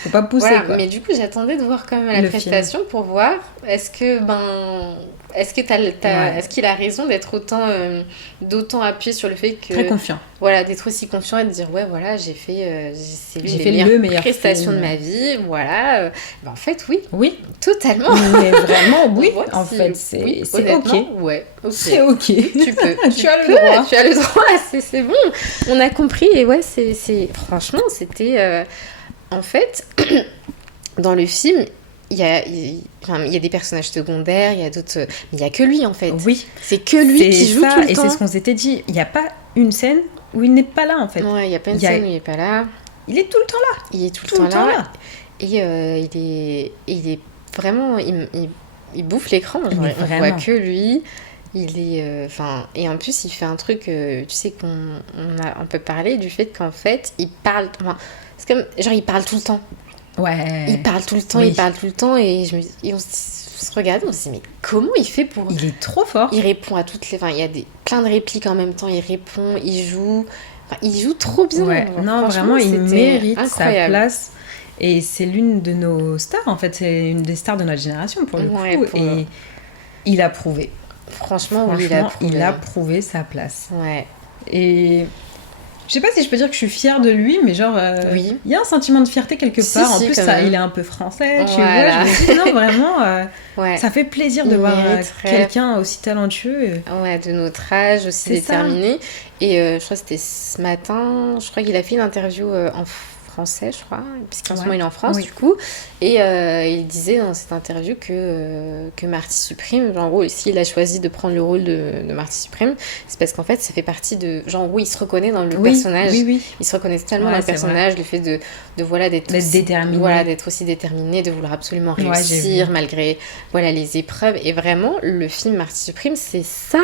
faut pas pousser, quoi. Mais du coup, j'attendais de voir quand même la prestation pour voir, est-ce qu'il a raison d'être d'autant appuyé sur le fait que... Très confiant. Voilà, d'être aussi confiant et de dire, j'ai fait les meilleures prestations de ma vie, voilà. En fait, oui. Oui. Totalement. Mais vraiment, oui. En fait, c'est ok. Ouais. C'est ok. Tu peux. Tu as le droit. Tu as le droit, c'est bon. On a compris et franchement, c'était... En fait, dans le film... Il y a des personnages secondaires, il y a d'autres... Mais il n'y a que lui, en fait. Oui. C'est que lui qui joue tout le temps. Et c'est ce qu'on s'était dit. Il n'y a pas une scène où il n'est pas là, en fait. Ouais, il n'y a pas une scène où il n'est pas là. Il est tout le temps là. Il est tout le temps là. Et il est vraiment... Il bouffe l'écran. On voit que lui. Il est... et en plus, il fait un truc... tu sais qu'on peut parler du fait qu'en fait, il parle... c'est comme... Genre, il parle tout le temps. Ouais. Il parle tout le temps, et on se regarde, on se dit mais comment il fait pour... Il est trop fort. Il répond à toutes les... il y a plein de répliques en même temps, il répond, il joue trop bien. Ouais. Non, vraiment, il mérite sa place. Et c'est l'une de nos stars, en fait. C'est une des stars de notre génération, pour le coup. Et il a prouvé. Franchement, il a prouvé sa place. Ouais. Et... Je sais pas si je peux dire que je suis fière de lui, mais genre, il y a un sentiment de fierté quelque part. En plus, il est un peu français, tu vois. Je me dis, non, vraiment, ça fait plaisir de voir quelqu'un aussi talentueux. Ouais, de notre âge, aussi déterminé. Et je crois que c'était ce matin, je crois qu'il a fait une interview en français, je crois, puisqu'en ce moment il est en France, du coup. Et il disait dans cette interview que Marty Supreme, genre, en gros, s'il a choisi de prendre le rôle de Marty Supreme, c'est parce qu'en fait, ça fait partie de... Genre, il se reconnaît dans le personnage. Il se reconnaît tellement dans le personnage, le fait d'être déterminé. Voilà, d'être aussi déterminé, de vouloir absolument réussir, malgré les épreuves. Et vraiment, le film Marty Supreme, c'est ça.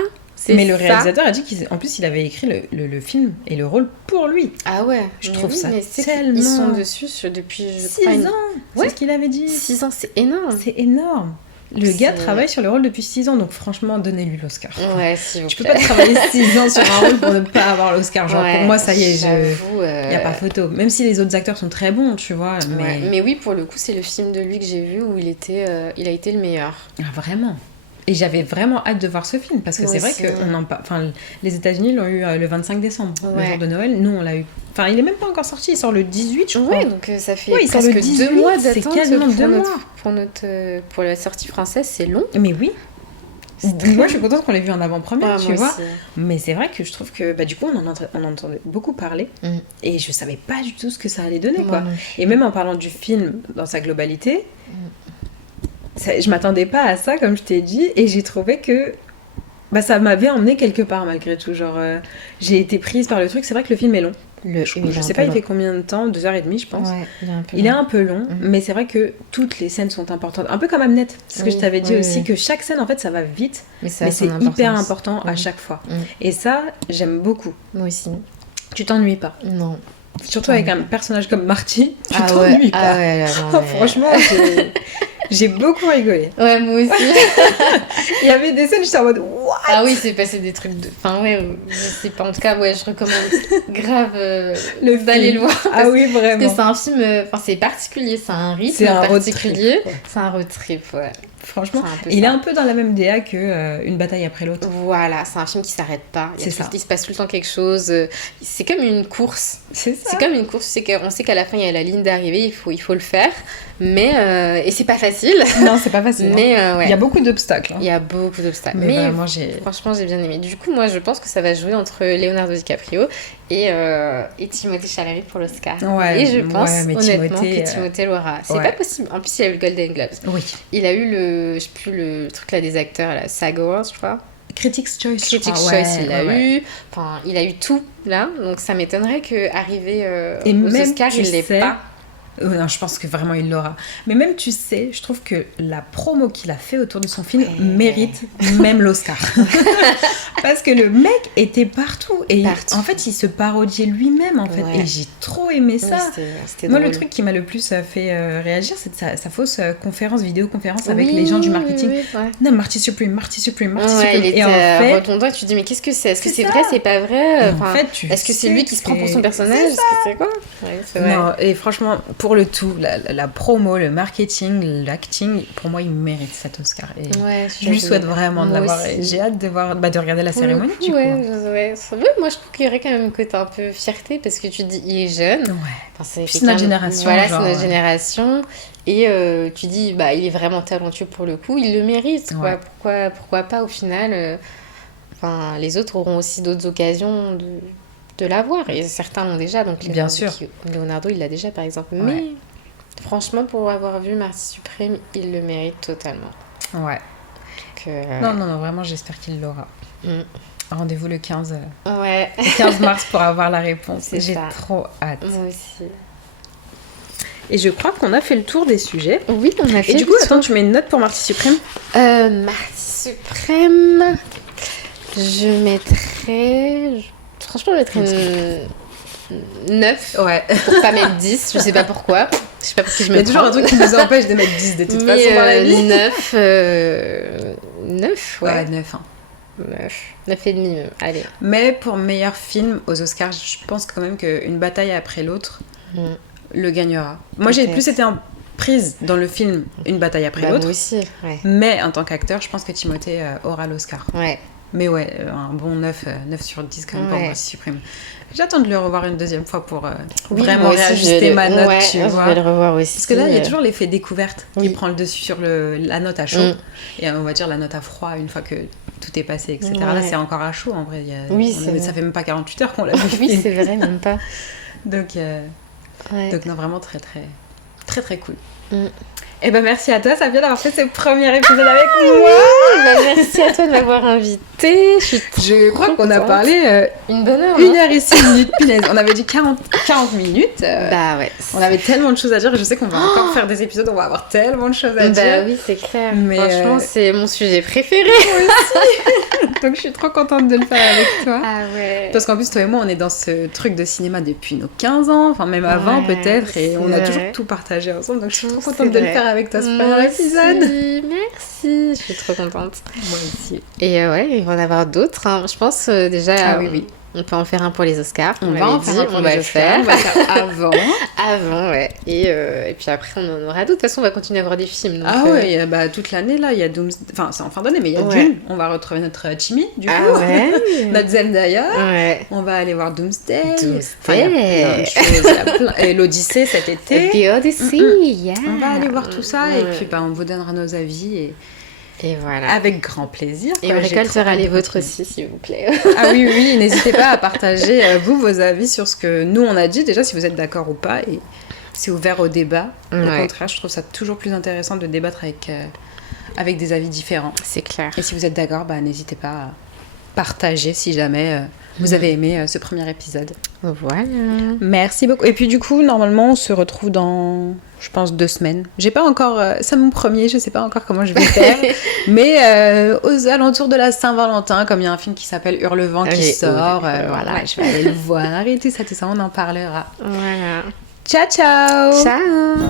Mais le réalisateur a dit qu'en plus il avait écrit le film et le rôle pour lui. Ah ouais. Je trouve ça tellement... Ils sont dessus depuis... 6 ans. C'est ce qu'il avait dit. 6 ans, c'est énorme. C'est énorme. Le gars travaille sur le rôle depuis 6 ans, donc franchement, donnez-lui l'Oscar. Ouais, s'il vous plaît. Tu peux pas travailler 6 ans sur un rôle pour ne pas avoir l'Oscar. Genre, pour moi, ça y est, il n'y a pas photo. Même si les autres acteurs sont très bons, tu vois. Mais oui, pour le coup, c'est le film de lui que j'ai vu où il a été le meilleur. Ah, vraiment. Et j'avais vraiment hâte de voir ce film, parce que c'est vrai que les États-Unis l'ont eu le 25 décembre, le jour de Noël. Nous, on l'a eu... Enfin, il est même pas encore sorti, il sort le 18, je crois. Ouais, donc ça fait presque 2 mois d'attente. C'est quasiment 2 mois. Pour la sortie française, c'est long. Mais oui. Moi, je suis contente qu'on l'ait vu en avant-première, tu vois. Aussi. Mais c'est vrai que je trouve que, du coup, on entendait beaucoup parler. Et je savais pas du tout ce que ça allait donner, quoi. Et même en parlant du film dans sa globalité... je m'attendais pas à ça, comme je t'ai dit, et j'ai trouvé que ça m'avait emmené quelque part malgré tout. Genre, j'ai été prise par le truc. C'est vrai que le film est long. Je sais pas, il fait combien de temps, 2h30, je pense. Ouais, il est un peu long, mais c'est vrai que toutes les scènes sont importantes. Un peu comme Hamnet. C'est ce que je t'avais dit aussi, que chaque scène, en fait, ça va vite, mais c'est hyper important à chaque fois. Et ça, j'aime beaucoup. Moi aussi. Tu t'ennuies pas? Non. Surtout avec un personnage comme Marty, tu t'ennuies pas. Ah ouais, non, mais... Franchement, j'ai beaucoup rigolé. Ouais, moi aussi. Il y avait des scènes, j'étais en mode what? Ah oui, c'est passé des trucs de... Enfin, je sais pas. En tout cas, je recommande grave d'aller le voir. Ah oui, vraiment. Parce que c'est un film... c'est particulier, c'est un rythme particulier. C'est un road trip, ouais. Franchement, il est un peu dans la même DA que Une bataille après l'autre. Voilà, c'est un film qui s'arrête pas. Il se passe tout le temps quelque chose. C'est comme une course. C'est ça. C'est comme une course. On sait qu'à la fin, il y a la ligne d'arrivée, il faut le faire. Mais, et c'est pas facile. Non, c'est pas facile. Mais ouais. Il y a beaucoup d'obstacles. Il y a beaucoup d'obstacles. Mais vraiment, franchement, j'ai bien aimé. Du coup, moi, je pense que ça va jouer entre Leonardo DiCaprio et Timothée Chalamet pour l'Oscar. Ouais, et je pense honnêtement Timothée, que Timothée l'aura. C'est pas possible. En plus, il a eu le Golden Globes. Oui. Il a eu je sais plus, le truc là des acteurs, la SAG Awards, je crois. Critics' Choice, il a eu. Enfin, il a eu tout là. Donc ça m'étonnerait qu'arriver aux Oscars, il l'ait pas. Non, je pense que vraiment il l'aura. Mais même, tu sais, je trouve que la promo qu'il a fait autour de son film mérite même l'Oscar. Parce que le mec était partout. Et en fait, il se parodiait lui-même, en fait. Et j'ai trop aimé ça. Oui, c'était moi, drôle. le truc qui m'a le plus fait réagir, c'est sa fausse vidéoconférence avec les gens du marketing. Non, Marty Supreme. Il était redondant. Tu te dis, mais qu'est-ce que c'est ? Est-ce que c'est vrai ? C'est pas vrai ? En fait, est-ce que c'est lui qui se prend pour son personnage ? Est-ce que c'est quoi ? C'est vrai. Non, et franchement, pour le tout, la promo, le marketing, l'acting, pour moi, il mérite cet Oscar. Et je lui souhaite vraiment de l'avoir. J'ai hâte de regarder la cérémonie, du coup. Moi, je trouve qu'il y aurait quand même un côté un peu fierté, parce que tu dis, il est jeune. C'est notre génération. Voilà, c'est notre génération. Et tu dis, il est vraiment talentueux pour le coup, il le mérite. Pourquoi pas, au final les autres auront aussi d'autres occasions de l'avoir, et certains l'ont déjà, donc bien sûr. Leonardo il l'a déjà par exemple, mais franchement pour avoir vu Marty Supreme, il le mérite totalement. Non, vraiment j'espère qu'il l'aura. Rendez-vous le 15 mars pour avoir la réponse. J'ai trop hâte. Moi aussi. Et je crois qu'on a fait le tour des sujets. Oui, on a fait. Et du coup, attends, tu mets une note pour Marty Supreme ? Marty Supreme, je mettrais... Franchement, je mettrais 9. Pour pas mettre 10. Je sais pas pourquoi. Je sais pas pourquoi je me Il y a toujours un truc qui nous empêche de mettre 10 de toute façon dans la vie. 9. 9, ouais. 9. 9 et demi, même. Allez. Mais pour meilleur film aux Oscars, je pense quand même qu'Une bataille après l'autre le gagnera. Moi, j'ai plus été prise dans le film Une bataille après l'autre. Moi aussi, Mais en tant qu'acteur, je pense que Timothée aura l'Oscar. Mais un bon 9 sur 10 quand même pour Marty Supreme. J'attends de le revoir une deuxième fois pour vraiment réajuster ma note, tu vois. Je vais le revoir aussi. Parce que là, il y a toujours l'effet découverte qui prend le dessus sur la note à chaud. Et on va dire la note à froid une fois que tout est passé, etc. Là, c'est encore à chaud en vrai. Ça fait même pas 48 heures qu'on l'a vu. Oui, c'est vrai, même pas. Donc non, vraiment très, très, très, très cool. Et ben merci à toi, Safia, d'avoir fait ce premier épisode avec moi. Merci à toi de m'avoir invitée. Je crois qu'on a parlé une bonne heure. 1h et 6 minutes, punaise. On avait dit 40 minutes. On avait tellement de choses à dire, et je sais qu'on va encore faire des épisodes, on va avoir tellement de choses à dire. Oui, c'est clair. Mais franchement, c'est mon sujet préféré. Moi aussi. Donc je suis trop contente de le faire avec toi. Parce qu'en plus, toi et moi, on est dans ce truc de cinéma depuis nos 15 ans, enfin même avant peut-être, et on a toujours tout partagé ensemble. Donc je suis trop contente de le faire avec toi ce premier épisode. Merci, je suis trop contente. Moi aussi. Et il va en avoir d'autres. Je pense déjà. Oui. On peut en faire un pour les Oscars. On va en faire un pour les Oscars. On va le faire avant. Avant, et puis après, on en aura d'autres. De toute façon, on va continuer à voir des films. Donc, toute l'année, là, il y a Doom... Enfin, c'est en fin d'année, mais il y a Dune. On va retrouver notre Chimie, du coup. Notre Zendaya. On va aller voir Doomsday. Enfin, il y a plein de choses. Et l'Odyssée cet été. The Odyssey, On va aller voir tout ça, et puis on vous donnera nos avis, et voilà. Avec grand plaisir. Et on récoltera les vôtres aussi, s'il vous plaît. Oui, n'hésitez pas à partager, vos avis sur ce que nous on a dit, déjà si vous êtes d'accord ou pas, et c'est ouvert au débat. Au contraire, je trouve ça toujours plus intéressant de débattre avec des avis différents. C'est clair. Et si vous êtes d'accord, n'hésitez pas à partager si jamais vous avez aimé ce premier épisode. Voilà. Merci beaucoup. Et puis du coup, normalement, on se retrouve dans, je pense, 2 semaines. J'ai pas encore... c'est mon premier, je sais pas encore comment je vais faire. Mais aux alentours de la Saint-Valentin, comme il y a un film qui s'appelle Hurlevent qui sort, je vais aller le voir et tout ça, on en parlera. Voilà. Ciao, ciao. Ciao.